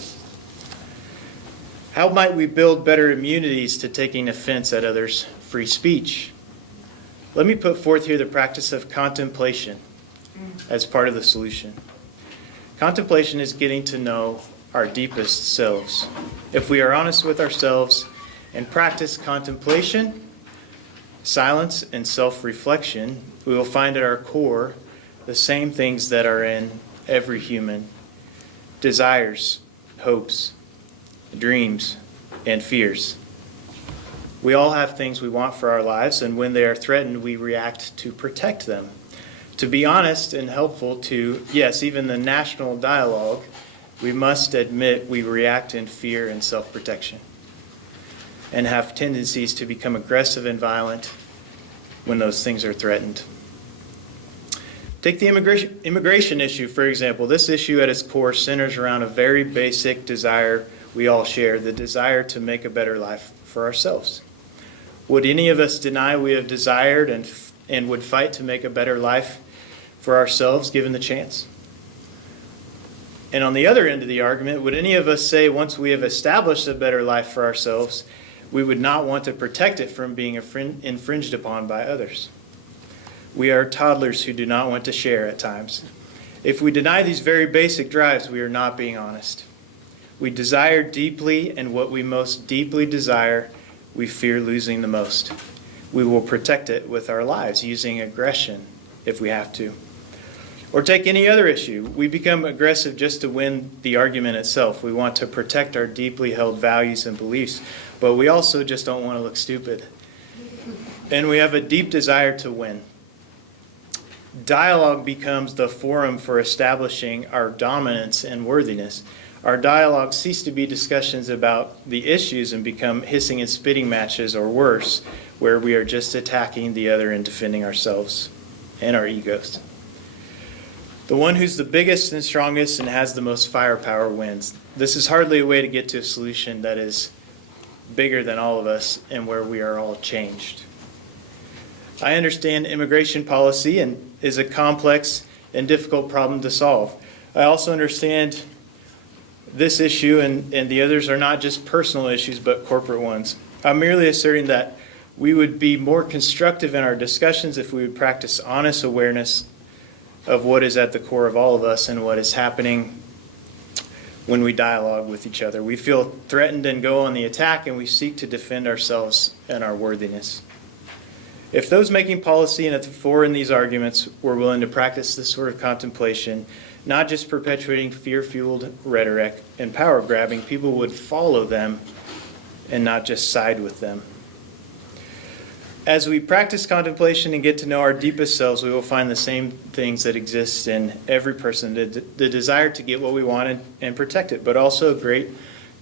How might we build better immunities to taking offense at others' free speech? Let me put forth here the practice of contemplation as part of the solution. Contemplation is getting to know our deepest selves. If we are honest with ourselves and practice contemplation, silence, and self-reflection, we will find at our core the same things that are in every human: desires, hopes, dreams, and fears. We all have things we want for our lives, and when they are threatened, we react to protect them. To be honest and helpful to, yes, even the national dialogue, we must admit we react in fear and self-protection and have tendencies to become aggressive and violent when those things are threatened. Take the immigration issue, for example. This issue at its core centers around a very basic desire we all share, the desire to make a better life for ourselves. Would any of us deny we have desired and would fight to make a better life for ourselves given the chance? And on the other end of the argument, would any of us say once we have established a better life for ourselves, we would not want to protect it from being infringed upon by others? We are toddlers who do not want to share at times. If we deny these very basic drives, we are not being honest. We desire deeply, and what we most deeply desire, we fear losing the most. We will protect it with our lives, using aggression if we have to. Or take any other issue. We become aggressive just to win the argument itself. We want to protect our deeply held values and beliefs, but we also just don't want to look stupid. And we have a deep desire to win. Dialogue becomes the forum for establishing our dominance and worthiness. Our dialogues cease to be discussions about the issues and become hissing and spitting matches, or worse, where we are just attacking the other and defending ourselves and our egos. The one who's the biggest and strongest and has the most firepower wins. This is hardly a way to get to a solution that is bigger than all of us and where we are all changed. I understand immigration policy and is a complex and difficult problem to solve. I also understand this issue and the others are not just personal issues but corporate ones. I'm merely asserting that we would be more constructive in our discussions if we would practice honest awareness of what is at the core of all of us and what is happening when we dialogue with each other. We feel threatened and go on the attack, and we seek to defend ourselves and our worthiness. If those making policy and at the fore in these arguments were willing to practice this sort of contemplation, not just perpetuating fear-fueled rhetoric and power-grabbing, people would follow them and not just side with them. As we practice contemplation and get to know our deepest selves, we will find the same things that exist in every person, the desire to get what we want and protect it, but also a great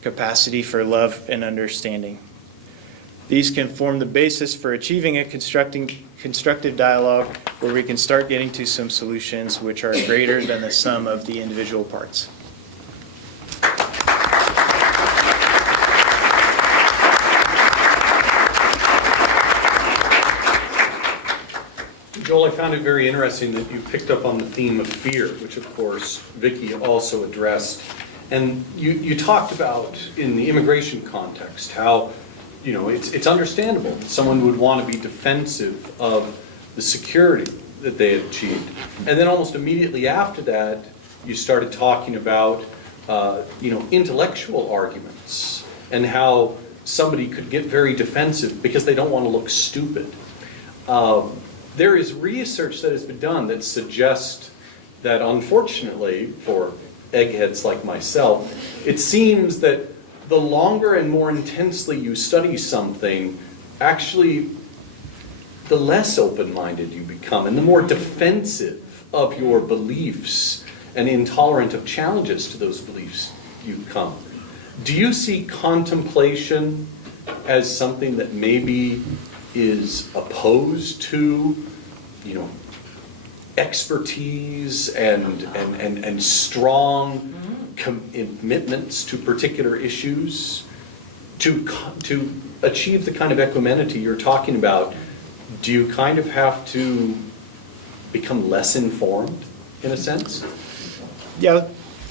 capacity for love and understanding. These can form the basis for achieving a constructive dialogue where we can start getting to some solutions which are greater than the sum of the individual parts. Joel, I found it very interesting that you picked up on the theme of fear, which of course Vicki also addressed. And you talked about in the immigration context how, you know, it's understandable that someone would want to be defensive of the security that they had achieved. And then almost immediately after that, you started talking about, intellectual arguments and how somebody could get very defensive because they don't want to look stupid. There is research that has been done that suggests that, unfortunately, for eggheads like myself, it seems that the longer and more intensely you study something, actually, the less open-minded you become and the more defensive of your beliefs and intolerant of challenges to those beliefs you become. Do you see contemplation as something that maybe is opposed to, expertise and strong commitments to particular issues to achieve the kind of equanimity you're talking about? Do you kind of have to become less informed in a sense? Yeah,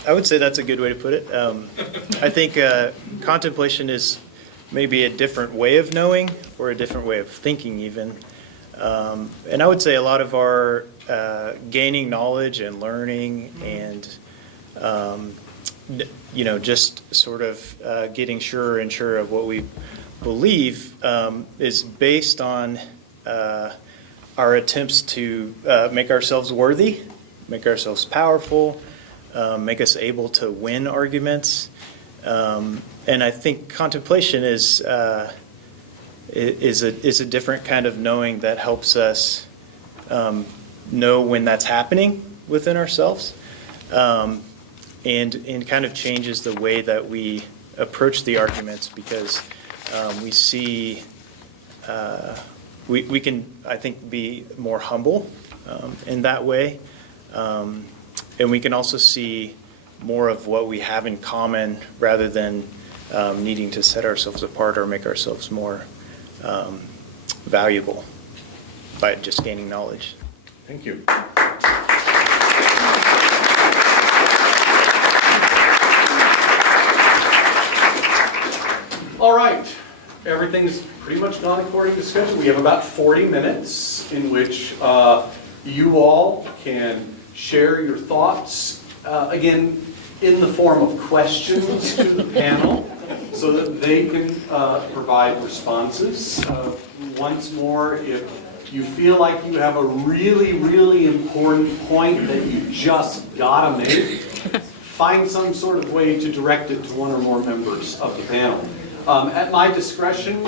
I would say that's a good way to put it. I think contemplation is maybe a different way of knowing or a different way of thinking even. And I would say a lot of our gaining knowledge and learning and, just sort of getting surer and surer of what we believe is based on our attempts to make ourselves worthy, make ourselves powerful, make us able to win arguments. And I think contemplation is a different kind of knowing that helps us know when that's happening within ourselves. and kind of changes the way that we approach the arguments, because we see we can, I think, be more humble in that way, and we can also see more of what we have in common rather than needing to set ourselves apart or make ourselves more valuable by just gaining knowledge. Thank you. All right, everything's pretty much gone according to schedule. We have about 40 minutes in which you all can share your thoughts, again, in the form of questions to the panel, so that they can provide responses. Once more, if you feel like you have a really, really important point that you just gotta make, find some sort of way to direct it to one or more members of the panel. At my discretion,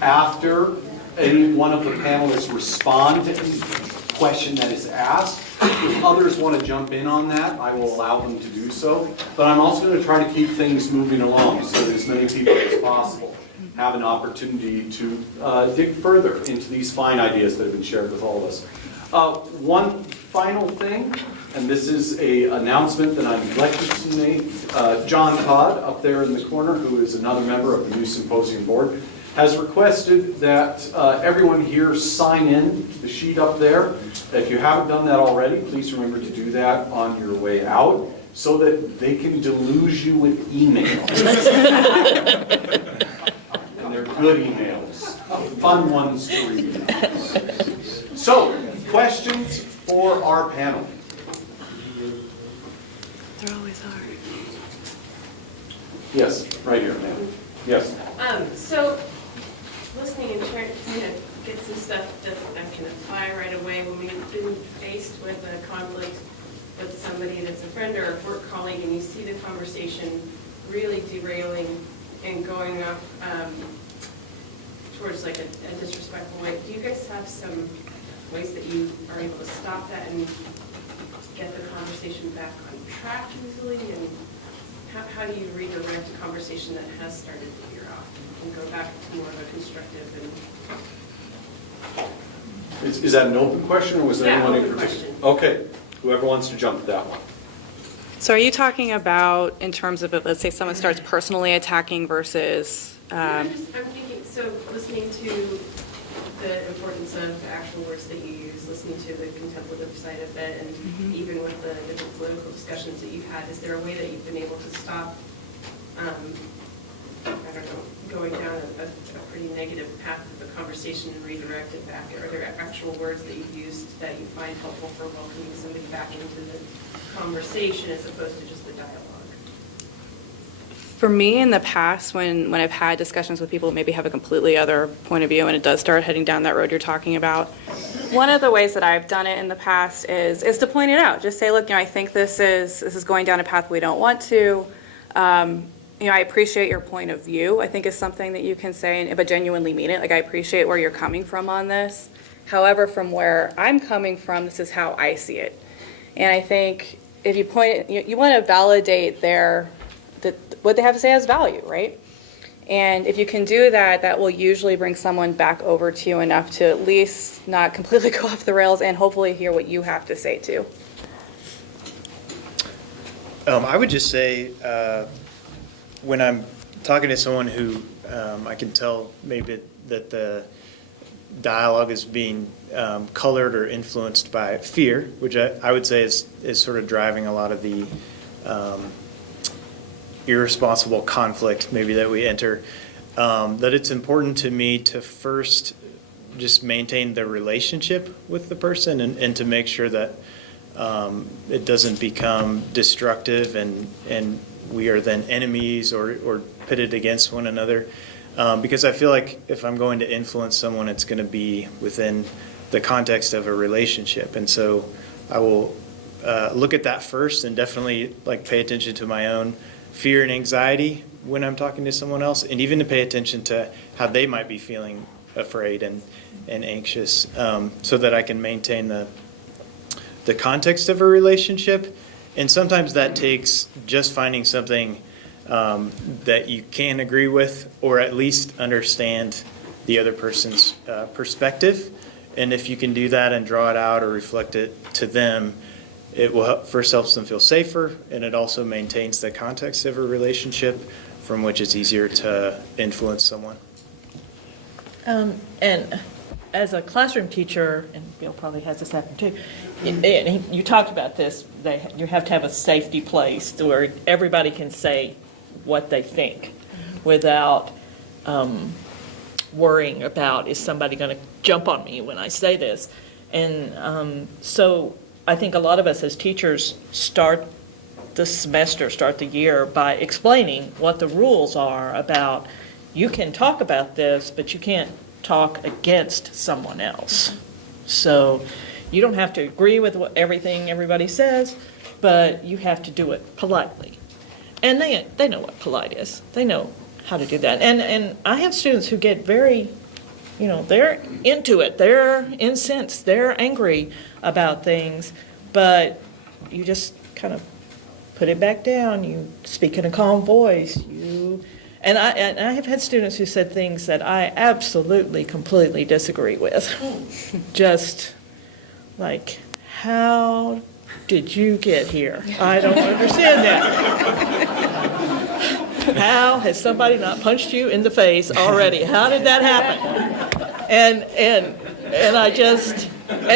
after any one of the panelists respond to any question that is asked, if others want to jump in on that, I will allow them to do so. But I'm also going to try to keep things moving along so that as many people as possible have an opportunity to dig further into these fine ideas that have been shared with all of us. One final thing, and this is an announcement that I neglected to make. John Todd, up there in the corner, who is another member of the new Symposium Board, has requested that everyone here sign in the sheet up there. If you haven't done that already, please remember to do that on your way out so that they can deluge you with emails. And they're good emails, fun ones to read. So, questions for our panel? There always are. Yes, right here, ma'am. Yes. So, listening and trying to kind of get some stuff that I can apply right away when we've been faced with a conflict with somebody that's a friend or a work colleague, and you see the conversation really derailing and going off towards like a disrespectful way. Do you guys have some ways that you are able to stop that and get the conversation back on track easily? And how do you redirect a conversation that has started to veer off and go back to more of a constructive and... Is that an open question, or was there Yeah, anyone in open particular? question. Okay, whoever wants to jump to that one. So are you talking about in terms of, let's say someone starts personally attacking versus, I'm thinking, so listening to the importance of the actual words that you use, listening to the contemplative side of it, and even with the different political discussions that you've had, is there a way that you've been able to stop, I don't know, going down a pretty negative path of the conversation and redirect it back? Are there actual words that you've used that you find helpful for welcoming somebody back into the conversation as opposed to just the dialogue? for me in the past, when I've had discussions with people who maybe have a completely other point of view and it does start heading down that road you're talking about, one of the ways that I've done it in the past is to point it out. Just say, look, I think this is going down a path we don't want to. I appreciate your point of view, I think is something that you can say, but genuinely mean it. Like, I appreciate where you're coming from on this. However, from where I'm coming from, this is how I see it. And I think if you point it, you want to validate what they have to say has value, right? And if you can do that, that will usually bring someone back over to you enough to at least not completely go off the rails and hopefully hear what you have to say too. I would just say, when I'm talking to someone who I can tell maybe that the dialogue is being colored or influenced by fear, which I would say is sort of driving a lot of the irresponsible conflict maybe that we enter, that it's important to me to first just maintain the relationship with the person and to make sure that it doesn't become destructive and we are then enemies or pitted against one another. Because I feel like if I'm going to influence someone, it's going to be within the context of a relationship. And so I will look at that first and definitely pay attention to my own fear and anxiety when I'm talking to someone else, and even to pay attention to how they might be feeling afraid and anxious, so that I can maintain the context of a relationship. And sometimes that takes just finding something that you can agree with, or at least understand the other person's perspective. And if you can do that and draw it out or reflect it to them, it will first helps them feel safer, and it also maintains the context of a relationship from which it's easier to influence someone. And as a classroom teacher, and Bill probably has this happen too, and you talked about this, you have to have a safety place where everybody can say what they think without worrying about, is somebody going to jump on me when I say this? And so I think a lot of us as teachers start the year by explaining what the rules are about, you can talk about this, but you can't talk against someone else. So you don't have to agree with everything everybody says, but you have to do it politely. And they know what polite is. They know how to do that. And I have students who get very, they're into it. They're incensed. They're angry about things, but you just kind of put it back down. You speak in a calm voice. And I have had students who said things that I absolutely, completely disagree with. Just like, how did you get here? I don't understand that. How has somebody not punched you in the face already? How did that happen? And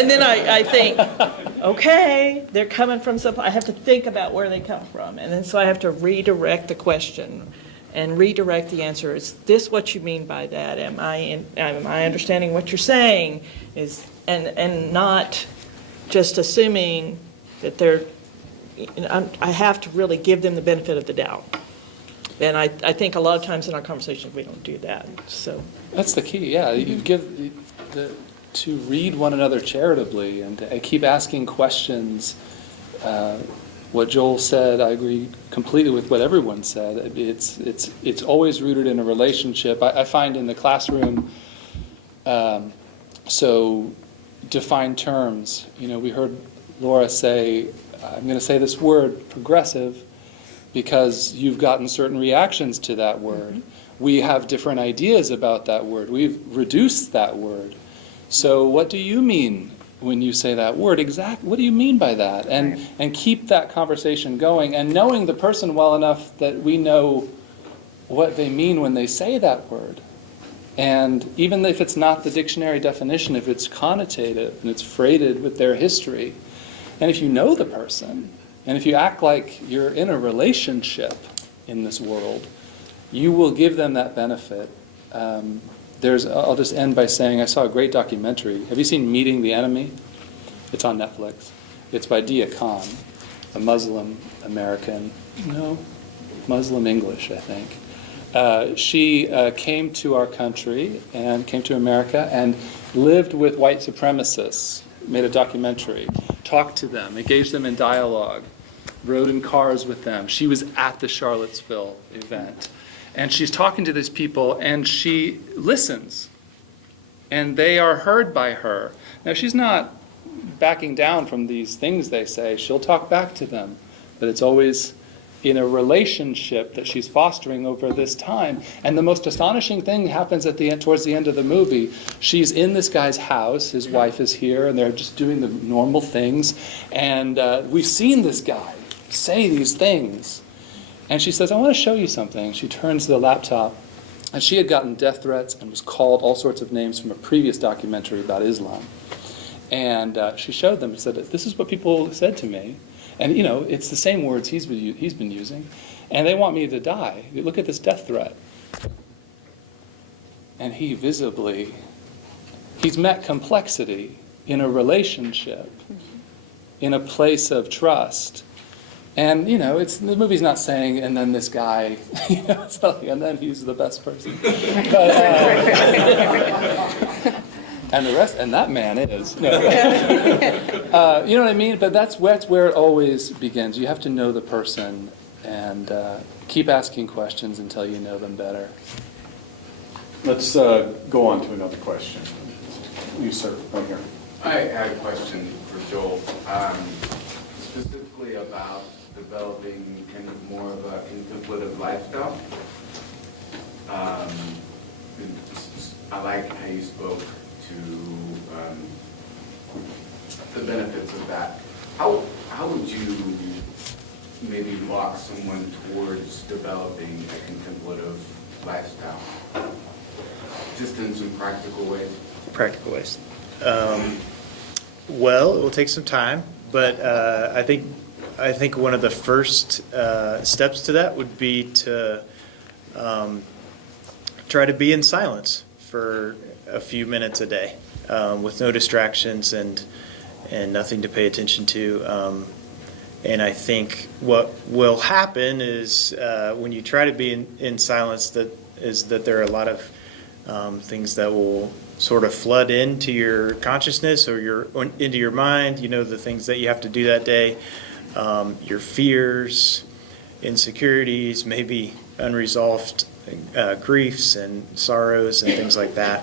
then I think, okay, they're coming from some, I have to think about where they come from. And then so I have to redirect the question and redirect the answer. Is this what you mean by that? Am I understanding what you're saying? And not just assuming that I have to really give them the benefit of the doubt. And I think a lot of times in our conversations we don't do that. So That's the key, yeah. You give to read one another charitably and to keep asking questions. What Joel said, I agree completely with what everyone said. It's always rooted in a relationship. I find in the classroom, so define terms. We heard Laura say, I'm going to say this word, progressive, because you've gotten certain reactions to that word. Mm-hmm. We have different ideas about that word. We've reduced that word. So what do you mean when you say that word? Exactly, what do you mean by that? And keep that conversation going, and knowing the person well enough that we know what they mean when they say that word. And even if it's not the dictionary definition, if it's connotative and it's freighted with their history, and if you know the person, and if you act like you're in a relationship in this world, you will give them that benefit. I'll just end by saying I saw a great documentary. Have you seen Meeting the Enemy? It's on Netflix. It's by Dia Khan, a Muslim American, Muslim English, I think. She came to our country and came to America and lived with white supremacists, made a documentary, talked to them, engaged them in dialogue, rode in cars with them. She was at the Charlottesville event. And she's talking to these people, and she listens. And they are heard by her. Now, she's not backing down from these things they say. She'll talk back to them. But it's always in a relationship that she's fostering over this time. And the most astonishing thing happens at the end, towards the end of the movie. She's in this guy's house. His wife is here, and they're just doing the normal things. And we've seen this guy say these things. And she says, I want to show you something. She turns to the laptop, and she had gotten death threats and was called all sorts of names from a previous documentary about Islam. And she showed them and said, this is what people said to me. And, it's the same words he's been using. And they want me to die. Look at this death threat. And he's met complexity in a relationship, in a place of trust. And, the movie's not saying, and then this guy, it's not like, and then he's the best person. But, and the rest, and that man is. No. You know what I mean? But that's where it always begins. You have to know the person and keep asking questions until you know them better. Let's go on to another question. You, sir, right here. I had a question for Joel. Specifically about developing kind of more of a contemplative lifestyle. I like how you spoke to the benefits of that. How would you maybe walk someone towards developing a contemplative lifestyle? Just in some practical ways. Practical ways. Well, it will take some time, but I think one of the first steps to that would be to try to be in silence for a few minutes a day, with no distractions and nothing to pay attention to. And I think what will happen is when you try to be in silence, that there are a lot of things that will sort of flood into your consciousness or into your mind, the things that you have to do that day, your fears, insecurities, maybe unresolved griefs and sorrows and things like that.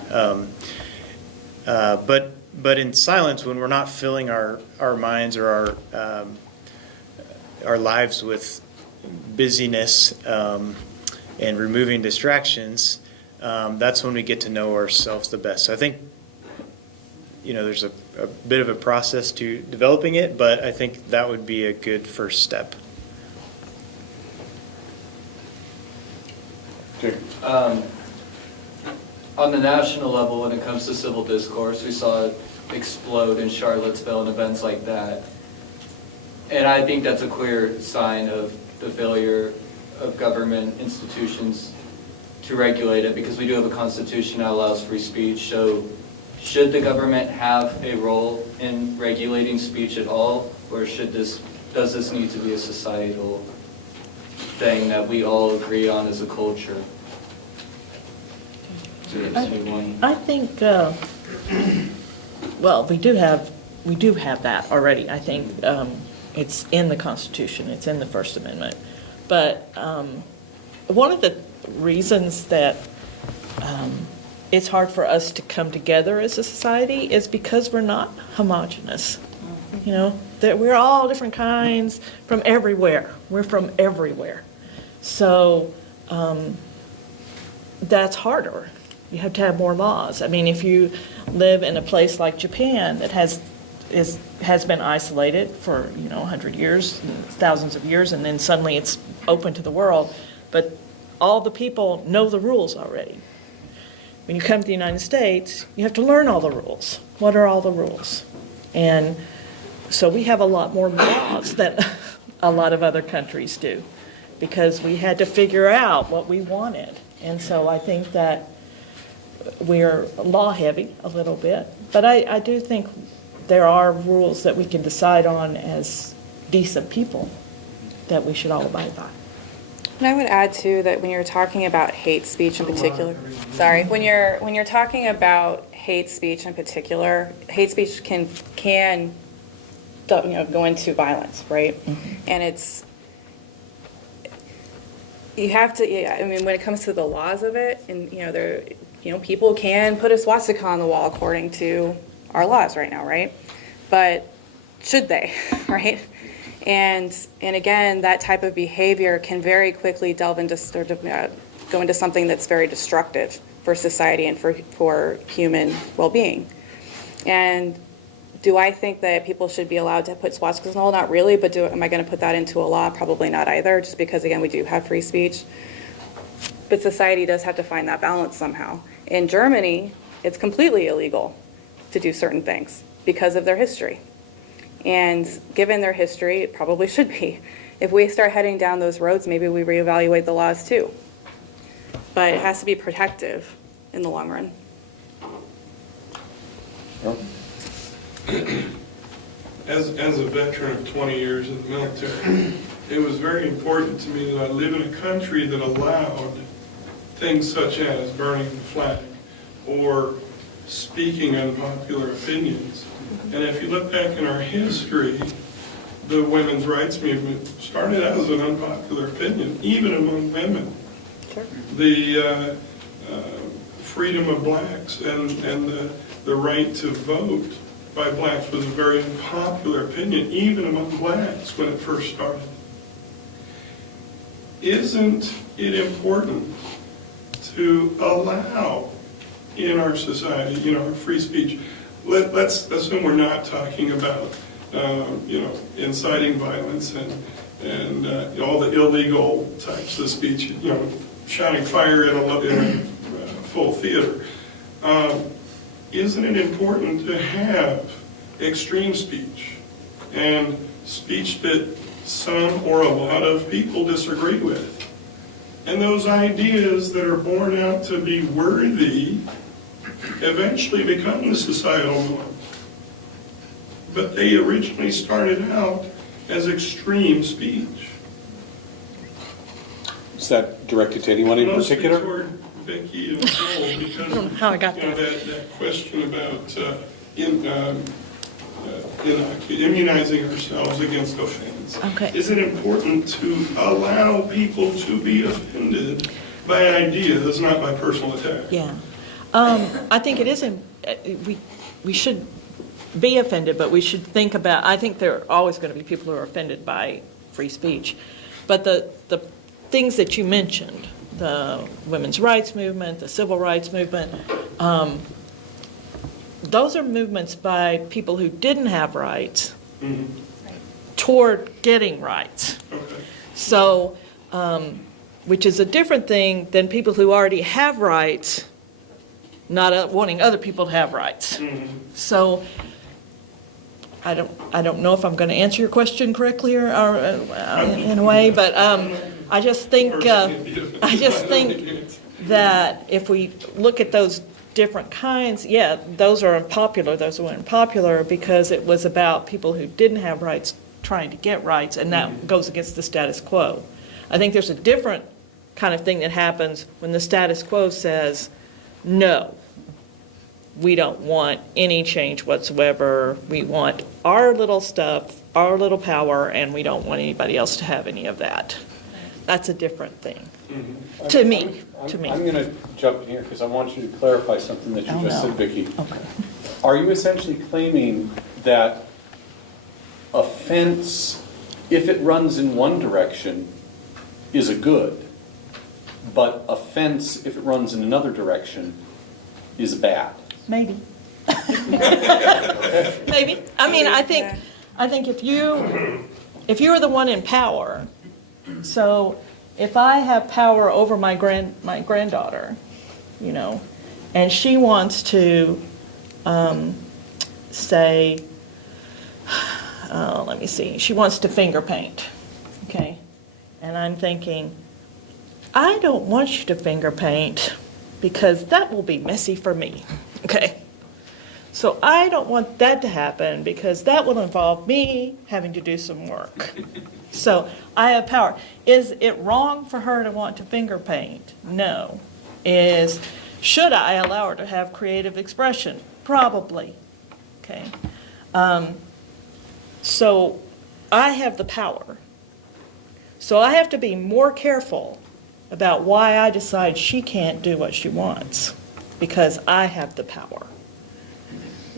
But in silence, when we're not filling our minds or our lives with busyness and removing distractions, that's when we get to know ourselves the best. So I think, there's a bit of a process to developing it, but I think that would be a good first step. On the national level, when it comes to civil discourse, we saw it explode in Charlottesville and events like that. And I think that's a clear sign of the failure of government institutions to regulate it, because we do have a constitution that allows free speech. So should the government have a role in regulating speech at all, or does this need to be a societal thing that we all agree on as a culture? I think, well, we do have that already. I think it's in the Constitution, it's in the First Amendment. But one of the reasons that it's hard for us to come together as a society is because we're not homogenous. That we're all different kinds from everywhere. We're from everywhere. So that's harder. You have to have more laws. I mean, if you live in a place like Japan that has been isolated for 100 years, thousands of years, and then suddenly it's open to the world, but all the people know the rules already. When you come to the United States, you have to learn all the rules. What are all the rules? And so we have a lot more laws than a lot of other countries do, because we had to figure out what we wanted. And so I think that we're law-heavy a little bit, but I do think there are rules that we can decide on as decent people that we should all abide by. And I would add too that when you're talking about hate speech in particular, when you're talking about hate speech in particular, hate speech can go into violence, right? Mm-hmm. And you have to. I mean, when it comes to the laws of it, and people can put a swastika on the wall according to our laws right now, right? But should they, right? And again, that type of behavior can very quickly delve into go into something that's very destructive for society and for human well-being. And do I think that people should be allowed to put swastikas on the wall? Not really, but am I going to put that into a law? Probably not either, just because, again, we do have free speech. But society does have to find that balance somehow. In Germany, it's completely illegal to do certain things because of their history. And given their history, it probably should be. If we start heading down those roads, maybe we reevaluate the laws too. But it has to be protective in the long run. As a veteran of 20 years in the military, it was very important to me that I live in a country that allowed things such as burning the flag or speaking unpopular opinions. And if you look back in our history, the women's rights movement started out as an unpopular opinion, even among women. Sure. The freedom of blacks and the right to vote by blacks was a very unpopular opinion, even among blacks when it first started. Isn't it important to allow in our society, our free speech? Let's assume we're not talking about, inciting violence and all the illegal types of speech, shouting fire in a full theater. Isn't it important to have extreme speech and speech that some or a lot of people disagree with? And those ideas that are born out to be worthy eventually become the societal norm. But they originally started out as extreme speech. Is that directed to anyone in particular? Mostly toward Becky and Joel, because how I got that question about immunizing ourselves against offense. Okay. Is it important to allow people to be offended by ideas, not by personal attack? Yeah. I think it is, we should be offended, but we should think about, I think there are always going to be people who are offended by free speech. But the things that you mentioned, the women's rights movement, the civil rights movement, those are movements by people who didn't have rights toward getting rights. Okay. So, which is a different thing than people who already have rights not wanting other people to have rights. So, I don't know if I'm going to answer your question correctly or in a way, but I just think that if we look at those different kinds, yeah, those are unpopular. Those were unpopular because it was about people who didn't have rights trying to get rights, and that goes against the status quo. I think there's a different kind of thing that happens when the status quo says, no, we don't want any change whatsoever. We want our little stuff, our little power, and we don't want anybody else to have any of that. That's a different thing. To me. I'm going to jump in here because I want you to clarify something that you just said, Vicki. Okay. Are you essentially claiming that offense, if it runs in one direction, is a good, but offense, if it runs in another direction, is a bad? Maybe. Maybe. I mean, I think if you are the one in power, so if I have power over my granddaughter, and she wants to say, let me see, she wants to finger paint, okay? And I'm thinking, I don't want you to finger paint because that will be messy for me, okay? So I don't want that to happen because that will involve me having to do some work. So I have power. Is it wrong for her to want to finger paint? No. Should I allow her to have creative expression? Probably. Okay. So I have the power. So I have to be more careful about why I decide she can't do what she wants, because I have the power.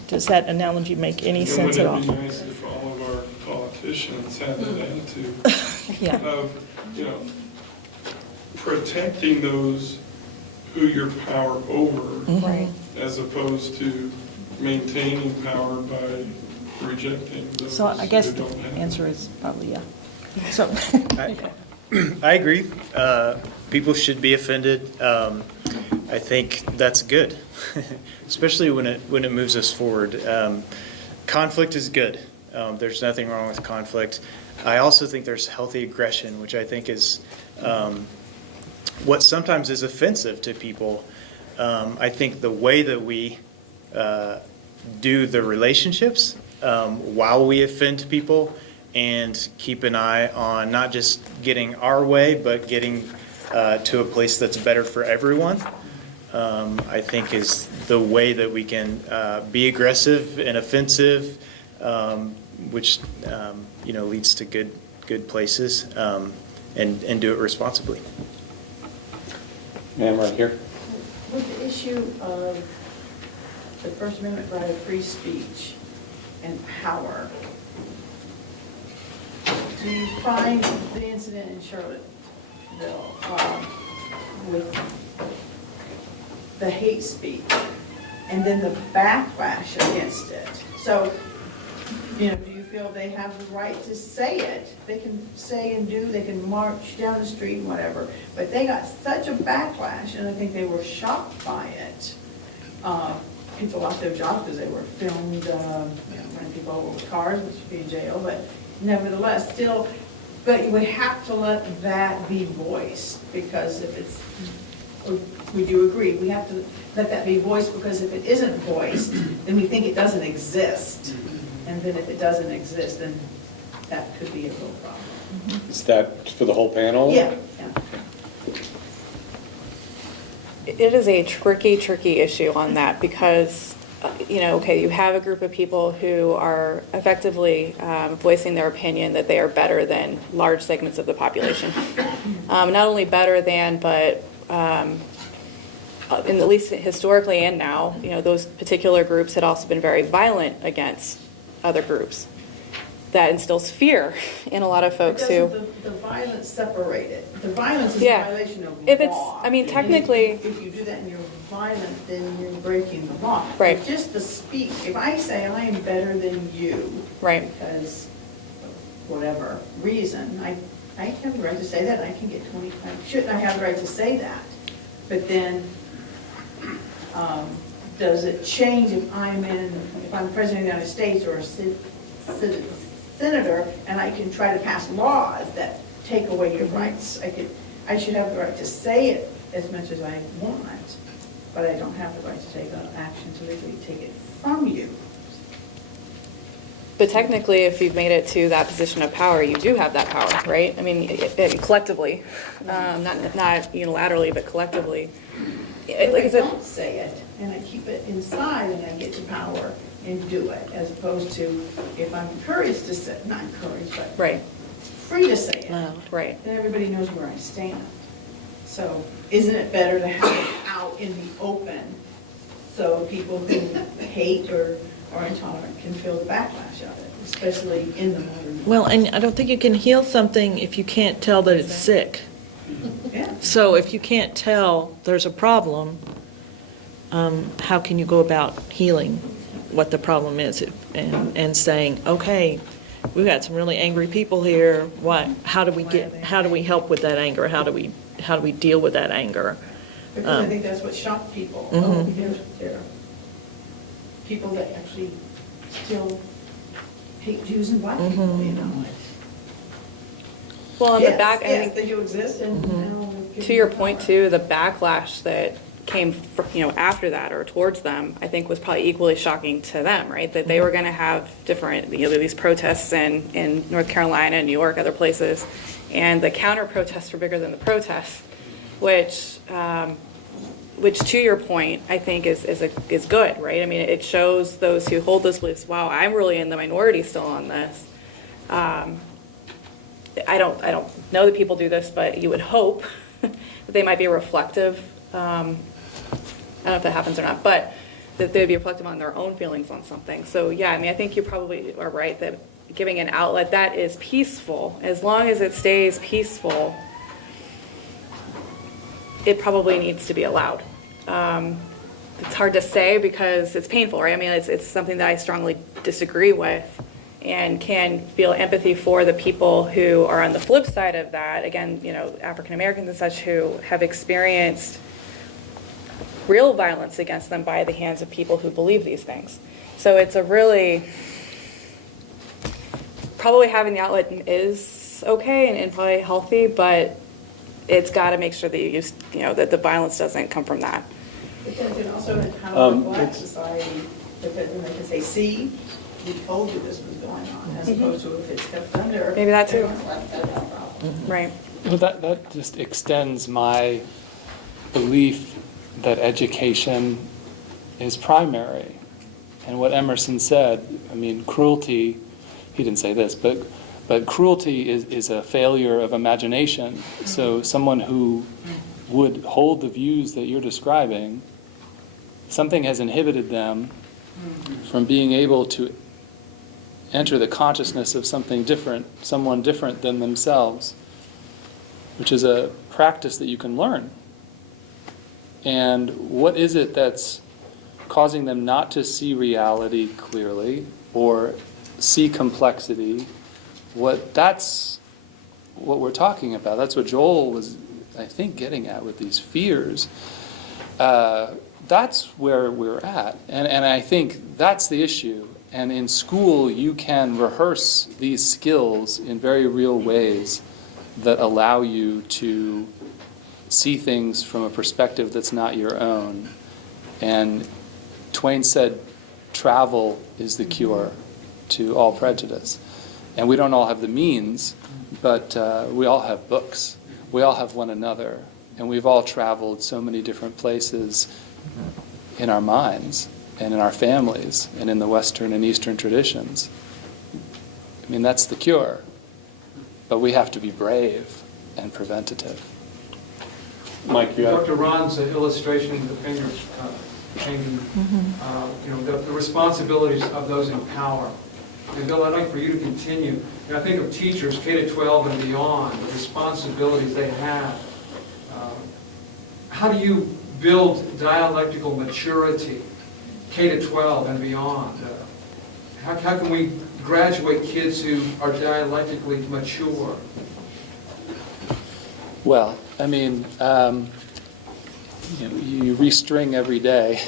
Does that analogy make any sense at all? Wouldn't it be nice if all of our politicians had that attitude Yeah. of, protecting those who you're power over, Right. as opposed to maintaining power by rejecting those So I guess who the don't have it? answer is probably yeah. So, I agree. People should be offended. I think that's good, especially when it moves us forward. Conflict is good. There's nothing wrong with conflict. I also think there's healthy aggression, which I think is what sometimes is offensive to people. I think the way that we do the relationships while we offend people and keep an eye on not just getting our way, but getting to a place that's better for everyone, I think is the way that we can be aggressive and offensive, which leads to good places, and do it responsibly. Ma'am, right here. With the issue of the First Amendment right of free speech, and power. Do you find the incident in Charlottesville with the hate speech and then the backlash against it? So, you know, do you feel they have the right to say it? They can say and do, they can march down the street and whatever, but they got such a backlash, and I think they were shocked by it. People lost their jobs because they were filmed, you know, running people over with cars, which would be in jail, but nevertheless, still, but you would have to let that be voiced, because if it's, would you agree? We have to let that be voiced, because if it isn't voiced, then we think it doesn't exist. And then if it doesn't exist, then that could be a real problem. Is that for the whole panel? Yeah. It is a tricky issue on that, because, you know, okay, you have a group of people who are effectively voicing their opinion that they are better than large segments of the population. Not only better than, but in at least historically and now, you know, those particular groups had also been very violent against other groups. That instills fear in a lot of folks who. Doesn't the violence separate it? The violence is a Yeah. violation of If it's, law. I mean, And technically. If you do that and you're violent, then you're breaking the law. Right. But just the speak, if I say I am better than you. Right. Because of whatever reason, I have the right to say that, and I can get 25, shouldn't I have the right to say that? But then, does it change if I'm president of the United States or a senator, and I can try to pass laws that take away your rights? I should have the right to say it as much as I want, but I don't have the right to take an action to legally take it from you. But technically, if you've made it to that position of power, you do have that power, right? I mean, collectively, not unilaterally, but collectively. If Like I I said, don't say it, and I keep it inside, and I get the power and do it, as opposed to if I'm encouraged to say, not encouraged, but right, free to say it, right. then everybody knows where I stand. So isn't it better to have it out in the open, so people who hate or are intolerant can feel the backlash of it, especially in the modern world? Well, and I don't think you can heal something if you can't tell that it's sick. Yeah. So if you can't tell there's a problem, how can you go about healing what the problem is and saying, okay, we've got some really angry people here. How do we help with that anger? How do we deal with that anger? Because I think that's what shocked people. Mhm. Oh, there are people that actually still hate Jews and black people, you know. Well, on the back, I Yes, think, they do exist, and now we're to giving your them point power. too, the backlash that came, after that or towards them, I think was probably equally shocking to them, right? That they were going to have different, these protests in North Carolina, New York, other places, and the counter protests were bigger than the protests, which to your point, I think is good, right? I mean, it shows those who hold those beliefs, wow, I'm really in the minority still on this. I don't know that people do this, but you would hope that they might be reflective. I don't know if that happens or not, but that they'd be reflective on their own feelings on something. So yeah, I mean, I think you probably are right that giving an outlet that is peaceful, as long as it stays peaceful, it probably needs to be allowed. It's hard to say because it's painful, right? I mean, it's something that I strongly disagree with, and can feel empathy for the people who are on the flip side of that. Again, African Americans and such who have experienced real violence against them by the hands of people who believe these things. So it's probably having the outlet is okay and probably healthy, but it's got to make sure that that the violence doesn't come from that. But then it can also empower black society, because then they can say, see, we told you this was going on, as opposed to if it's kept under. Maybe that too. everyone's like, "That's no problem." Right. Well, that just extends my belief that education is primary. And what Emerson said, I mean, cruelty, he didn't say this, but cruelty is a failure of imagination. So someone who would hold the views that you're describing, something has inhibited them from being able to enter the consciousness of something different, someone different than themselves, which is a practice that you can learn. And what is it that's causing them not to see reality clearly or see complexity? That's what we're talking about. That's what Joel was, I think, getting at with these fears. That's where we're at. And I think that's the issue. And in school, you can rehearse these skills in very real ways that allow you to see things from a perspective that's not your own. And Twain said, travel is the cure to all prejudice. And we don't all have the means, but we all have books. We all have one another. And we've all traveled so many different places in our minds and in our families and in the Western and Eastern traditions. I mean, that's the cure. But we have to be brave and preventative. Mike, you have? Dr. Ron's illustration of the finger hanging, the responsibilities of those in power. And Bill, I'd like for you to continue. I think of teachers, K-12 and beyond, the responsibilities they have. How do you build dialectical maturity, K-12 and beyond? How can we graduate kids who are dialectically mature? Well, I mean, you restring every day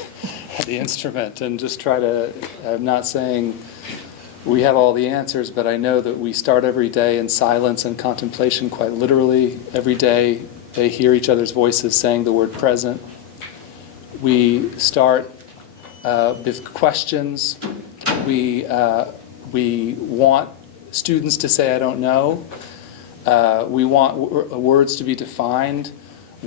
the instrument and just try to, I'm not saying we have all the answers, but I know that we start every day in silence and contemplation quite literally. Every day they hear each other's voices saying the word present. We start with questions. We want students to say, I don't know. We want words to be defined.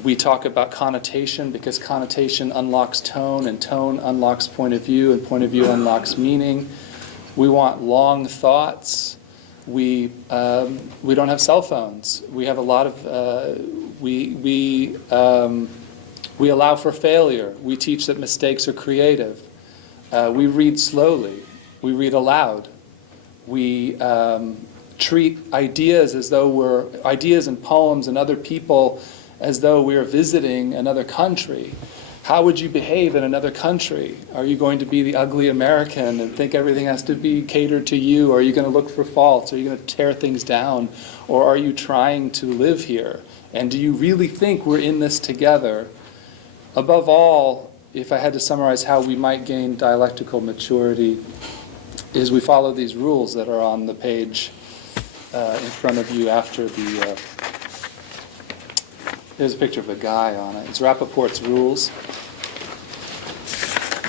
We talk about connotation because connotation unlocks tone, and tone unlocks point of view, and point of view unlocks meaning. We want long thoughts. We don't have cell phones. We have a lot of we allow for failure. We teach that mistakes are creative. We read slowly. We read aloud. We treat ideas as though ideas and poems and other people as though we're visiting another country. How would you behave in another country? Are you going to be the ugly American and think everything has to be catered to you? Or are you going to look for faults? Are you going to tear things down? Or are you trying to live here? And do you really think we're in this together? Above all, if I had to summarize how we might gain dialectical maturity, is we follow these rules that are on the page in front of you after the... There's a picture of a guy on it. It's Rappaport's rules.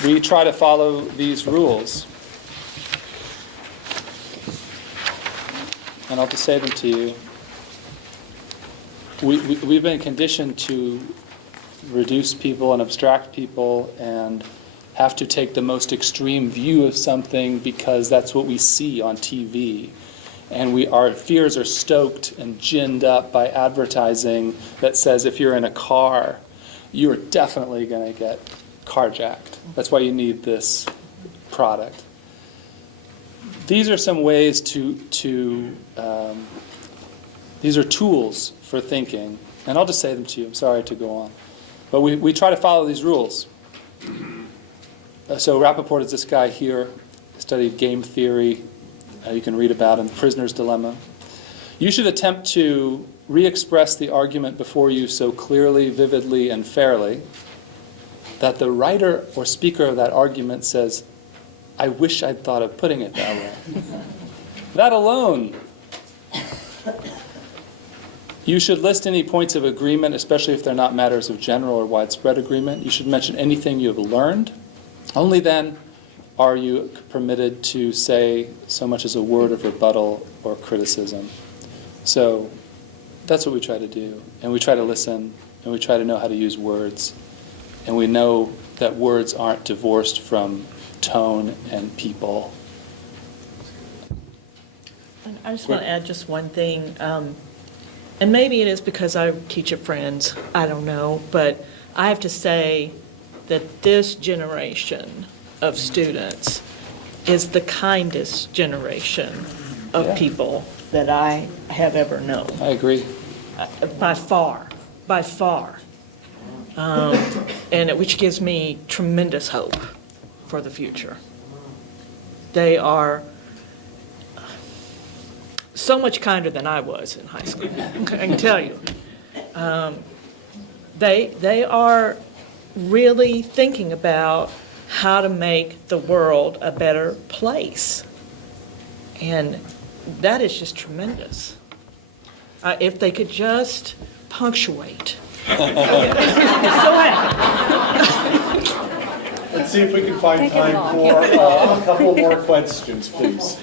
We try to follow these rules. And I'll just say them to you. We've been conditioned to reduce people and abstract people and have to take the most extreme view of something because that's what we see on TV. And our fears are stoked and ginned up by advertising that says if you're in a car, you're definitely going to get carjacked. That's why you need this product. These are some ways these are tools for thinking. And I'll just say them to you. I'm sorry to go on. But we try to follow these rules. So Rappaport is this guy here, studied game theory. You can read about him, Prisoner's Dilemma. You should attempt to re-express the argument before you so clearly, vividly, and fairly that the writer or speaker of that argument says, I wish I'd thought of putting it that way. That alone. You should list any points of agreement, especially if they're not matters of general or widespread agreement. You should mention anything you have learned. Only then are you permitted to say so much as a word of rebuttal or criticism. So that's what we try to do. And we try to listen, and we try to know how to use words. And we know that words aren't divorced from tone and people. I just want to add just one thing. And maybe it is because I teach at Friends, I don't know, but I have to say that this generation of students is the kindest generation Yeah. of people that I have ever known. I agree. By far, by far. Which gives me tremendous hope for the future. They are so much kinder than I was in high school, I can tell you. They are really thinking about how to make the world a better place. And that is just tremendous. If they could just punctuate. So happy. Let's see if we can find time for a couple more questions, please.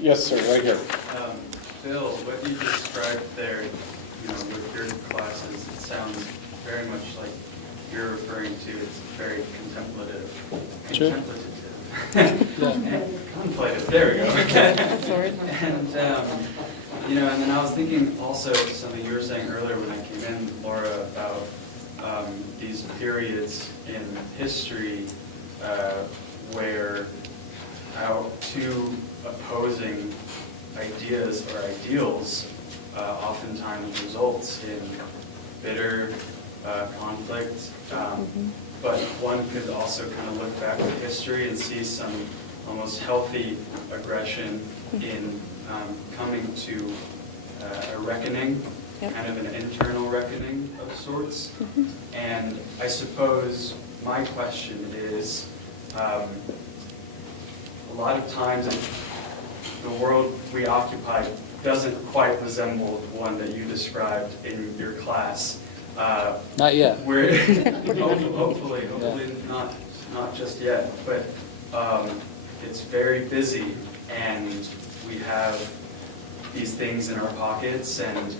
Yes, sir, right here. Bill, what you described there, with your classes, it sounds very much like you're referring to, it's very contemplative. Sure. Contemplative, there we go. And then I was thinking also something you were saying earlier when I came in, Laura, about these periods in history where two opposing ideas or ideals oftentimes results in bitter conflict. But one could also kind of look back at history and see some almost healthy aggression in coming to a reckoning, kind of an internal reckoning of sorts. And I suppose my question is, a lot of times the world we occupy doesn't quite resemble the one that you described in your class. Not yet. We're hopefully not just yet, but it's very busy, and we have these things in our pockets, and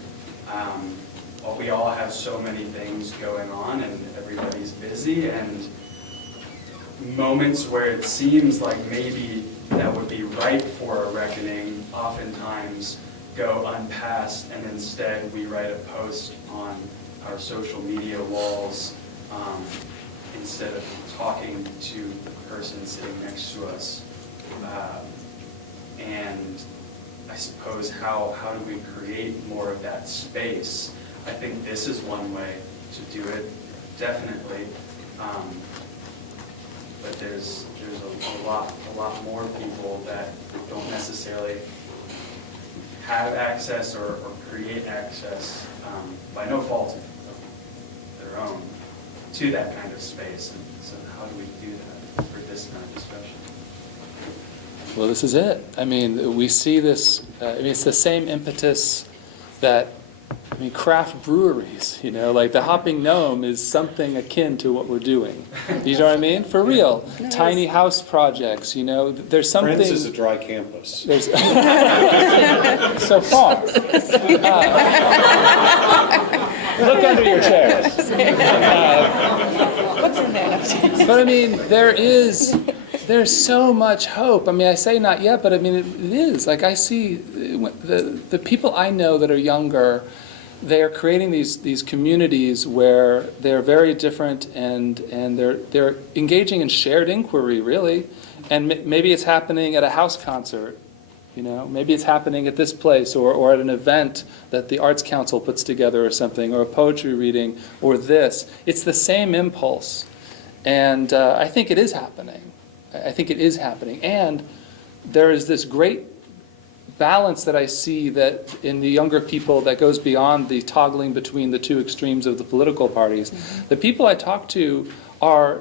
we all have so many things going on, and everybody's busy, and moments where it seems like maybe that would be ripe for a reckoning oftentimes go unpassed, and instead we write a post on our social media walls instead of talking to the person sitting next to us. And I suppose how do we create more of that space? I think this is one way to do it, definitely. But there's a lot more people that don't necessarily have access or create access by no fault of their own to that kind of space. And so how do we do that for this kind of discussion? Well, this is it. I mean, we see this, it's the same impetus that, craft breweries, like the Hopping Gnome is something akin to what we're doing. You know what I mean? For real. Nice. Tiny house projects, there's something. Friends is a dry campus. There's so far. Look under your chairs. What's in there? But there's so much hope. I say not yet, but it is. Like I see the people I know that are younger, they are creating these communities where they're very different and they're engaging in shared inquiry, really. And maybe it's happening at a house concert, maybe it's happening at this place or at an event that the Arts Council puts together or something, or a poetry reading or this. It's the same impulse. And I think it is happening. And there is this great balance that I see that in the younger people that goes beyond the toggling between the two extremes of the political parties. Mm-hmm. The people I talk to are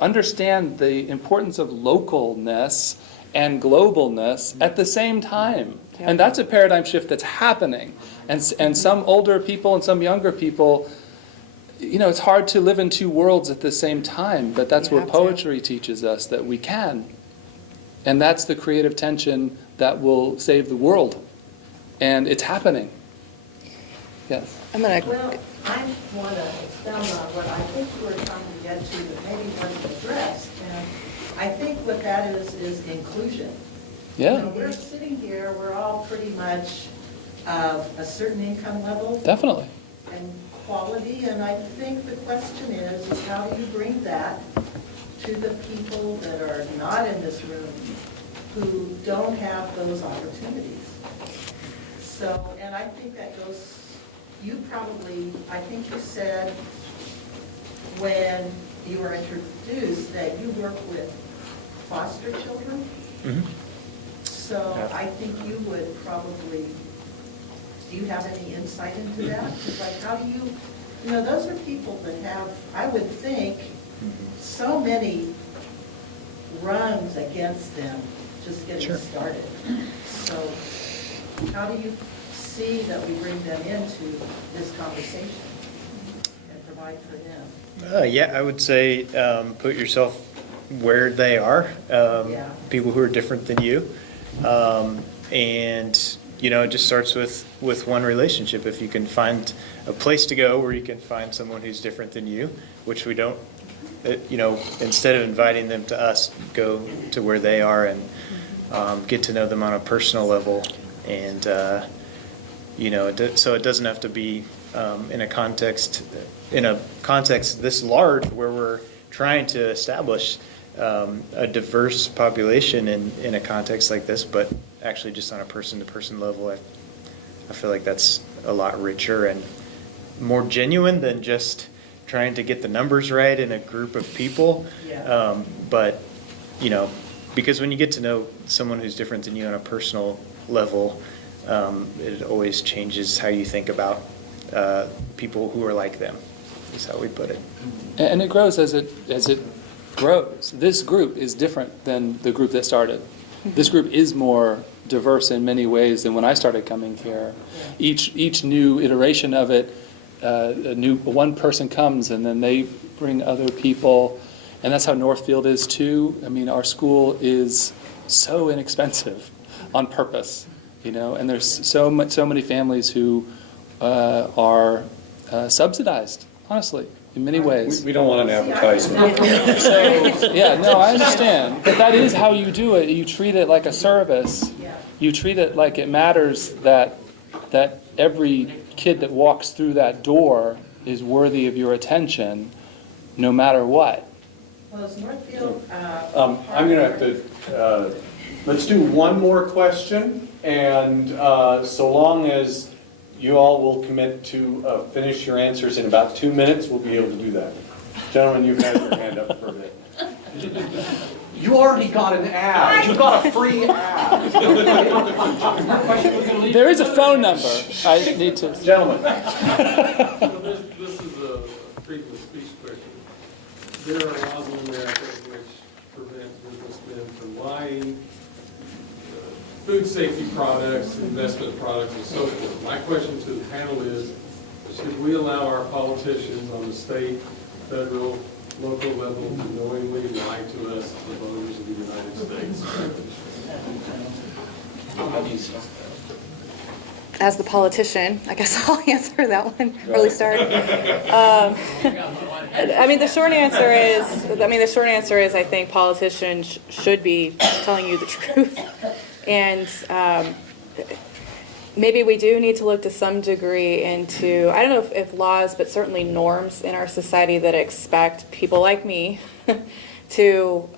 understand the importance of localness and globalness at the same time. Yeah. And that's a paradigm shift that's happening. And some older people and some younger people, it's hard to live in two worlds at the same time, but that's what poetry teaches us, that we can. And that's the creative tension that will save the world. And it's happening. Yes. Well, I want to expound on what I think you were trying to get to that maybe wasn't addressed. And I think what that is inclusion. Yeah. We're sitting here, we're all pretty much of a certain income level. Definitely. And quality, and I think the question is how do you bring that to the people that are not in this room who don't have those opportunities. So, and I think that goes, you probably, I think you said when you were introduced that you work with foster children. So I think you would probably, do you have any insight into that? It's like, how do you know, those are people that have, I would think, so many rungs against them just getting started. So how do you see that we bring them into this conversation and provide for them? Yeah, I would say put yourself where they are, people who are different than you. And, you know, it just starts with one relationship. If you can find a place to go where you can find someone who's different than you, which we don't, you know, instead of inviting them to us, go to where they are and get to know them on a personal level. And, you know, so it doesn't have to be in a context this large where we're trying to establish a diverse population in a context like this, but actually just on a person-to-person level, I feel like that's a lot richer and more genuine than just trying to get the numbers right in a group of people. But, you know, because when you get to know someone who's different than you on a personal level, it always changes how you think about people who are like them, is how we put it. And it grows as it grows. This group is different than the group that started. This group is more diverse in many ways than when I started coming here. Each new iteration of it, one person comes and then they bring other people, and that's how Northfield is too. I mean, our school is so inexpensive on purpose, you know, and there's so many families who are subsidized, honestly, in many ways. We don't want an advertisement. So, yeah, no, I understand. But that is how you do it. You treat it like a service. You treat it like it matters that every kid that walks through that door is worthy of your attention, no matter what. Well, is Northfield, I'm going to have to, let's do one more question, and so long as you all will commit to finish your answers in about 2 minutes, we'll be able to do that. Gentlemen, you've had your hand up for a bit. You already got an ad. You got a free ad. There is a phone number. I need to. Gentlemen. This is a freedom of speech question. There are laws in America which prevent businessmen from buying food safety products, investment products, and so forth. My question to the panel is, should we allow our politicians on the state, federal, local level to knowingly lie to us, the voters of the United States? How do you stop As the politician, I guess I'll answer that one, early start. I mean, the short answer is, I think politicians should be telling you the truth. And maybe we do need to look to some degree into, I don't know if laws, but certainly norms in our society that expect people like me to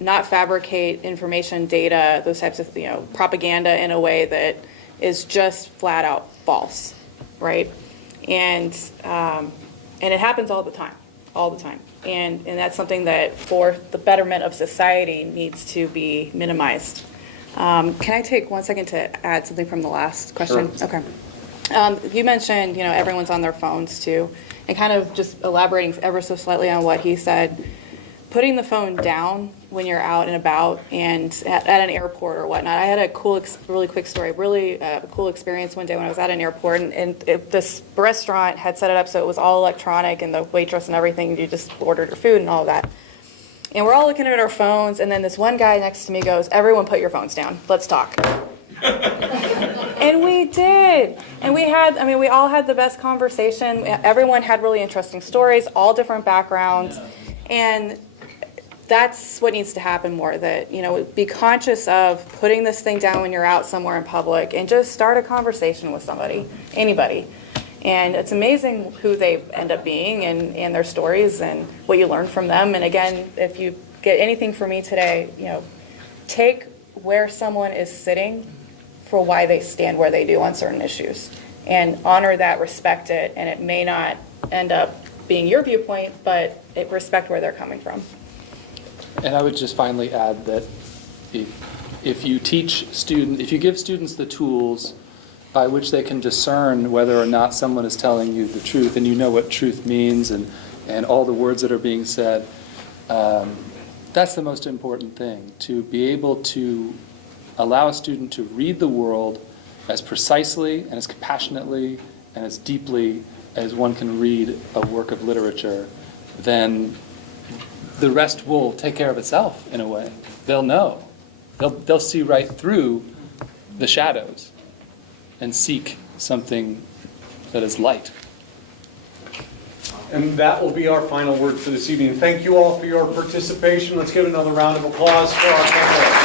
not fabricate information, data, those types of, propaganda in a way that is just flat out false, right? And it happens all the time. And that's something that for the betterment of society needs to be minimized. Can I take 1 second to add something from the last question? Sure. Okay. You mentioned, everyone's on their phones too, and kind of just elaborating ever so slightly on what he said. Putting the phone down when you're out and about and at an airport or whatnot. I had a really quick story, really cool experience one day when I was at an airport, and this restaurant had set it up so it was all electronic, and the waitress and everything, you just ordered your food and all of that. And we're all looking at our phones, and then this one guy next to me goes, "Everyone put your phones down, let's talk." And we did. And we all had the best conversation. Everyone had really interesting stories, all different backgrounds. And that's what needs to happen more, that, be conscious of putting this thing down when you're out somewhere in public and just start a conversation with somebody, anybody. And it's amazing who they end up being and their stories and what you learn from them. And again, if you get anything from me today, take where someone is sitting for why they stand where they do on certain issues, and honor that, respect it, and it may not end up being your viewpoint, but respect where they're coming from. And I would just finally add that if you give students the tools by which they can discern whether or not someone is telling you the truth, and you know what truth means and all the words that are being said, that's the most important thing, to be able to allow a student to read the world as precisely and as compassionately and as deeply as one can read a work of literature. Then the rest will take care of itself in a way. They'll know. They'll see right through the shadows and seek something that is light. And that will be our final word for this evening. Thank you all for your participation. Let's give another round of applause for our panelists.